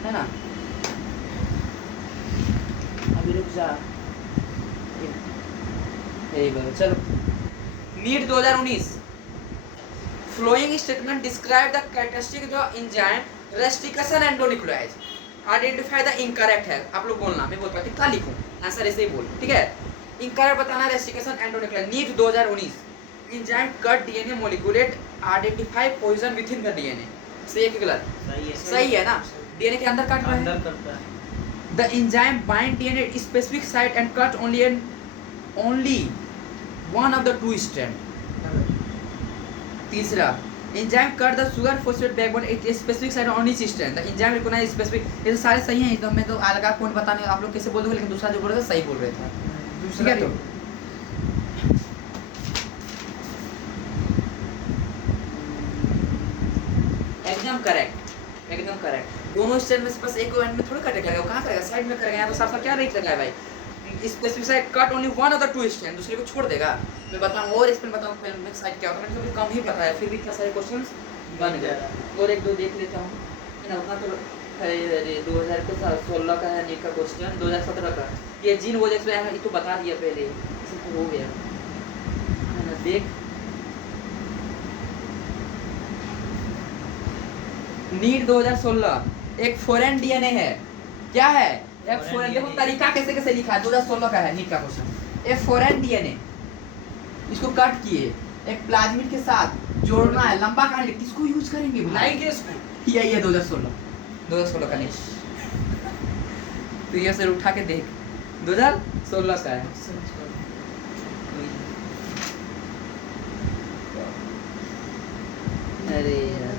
है ना अभी रुक जा चलो NEET 2019 following statement describe the characteristic जो enzyme restriction endonuclease identify the incorrect है आप लोग बोलना मैं बोलता कितना लिखूं आंसर ऐसे ही बोल ठीक है इनकरेक्ट बताना restriction endonuclease NEET 2019 enzyme cut DNA molecule at identify position within the DNA सही है कि गलत सही है ना डीएनए के अंदर काट रहा है अंदर करता है the enzyme bind DNA at specific site and cut only one of the two strand तीसरा enzyme cut the sugar phosphate backbone at a specific site on each strand the enzyme recognize specific ये तो सारे सही हैं तो मैं तो अलग पॉइंट बताने आप लोग कैसे बोल दोगे लेकिन दूसरा जो बोल रहे थे सही बोल रहे थे ठीक है तो एकदम करेक्ट दोनों स्टेट में से बस एक एंड में थोड़ा कटेगा वो कहां करेगा साइड में करेगा यहाँ तो साफ साफ क्या रेट लगा है भाई specific side cut only one of the two state दूसरे को छोड़ देगा मैं बताऊं और एक्सप्लेन बताऊं फिल्म में साइड क्या होता है मैंने कम ही पता है फिर भी इतने सारे क्वेश्चंस बन गए और एक दो देख लेता हूं है ना उतना तो है 2016 का है नीट का क्वेश्चन 2017 का ये जीन वो एक्सप्लेन है ये तो बता दिया पहले इसे तो हो गया है ना देख नीट 2016 एक फॉरेन डीएनए है क्या है एक फॉरेन देखो तरीका कैसे कैसे लिखा है 2016 का है नीट का क्वेश्चन एक फॉरेन डीएनए इसको कट किए एक प्लाज्मिड के साथ जोड़ना है लंबा कहानी किसको यूज करेंगे लाइगेज को ये 2016 का नीट तो ये से उठा के देख 2016 का है अरे यार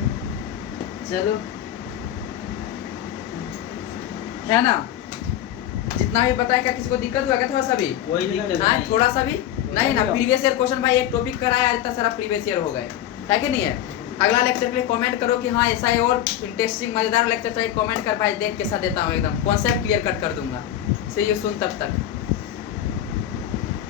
चलो है ना जितना भी बताया क्या किसी को दिक्कत हुआ क्या थोड़ा सा भी कोई दिक्कत हाँ नहीं थोड़ा सा भी नहीं ना प्रीवियस ईयर क्वेश्चन भाई एक टॉपिक कराया इतना सारा प्रीवियस ईयर हो गए है कि नहीं है अगला लेक्चर के लिए कमेंट करो कि हाँ ऐसा है और इंटरेस्टिंग मजेदार लेक्चर चाहिए कमेंट कर भाई देख कैसा देता हूँ एकदम कॉन्सेप्ट क्लियर कट कर दूंगा सही सुन तब तक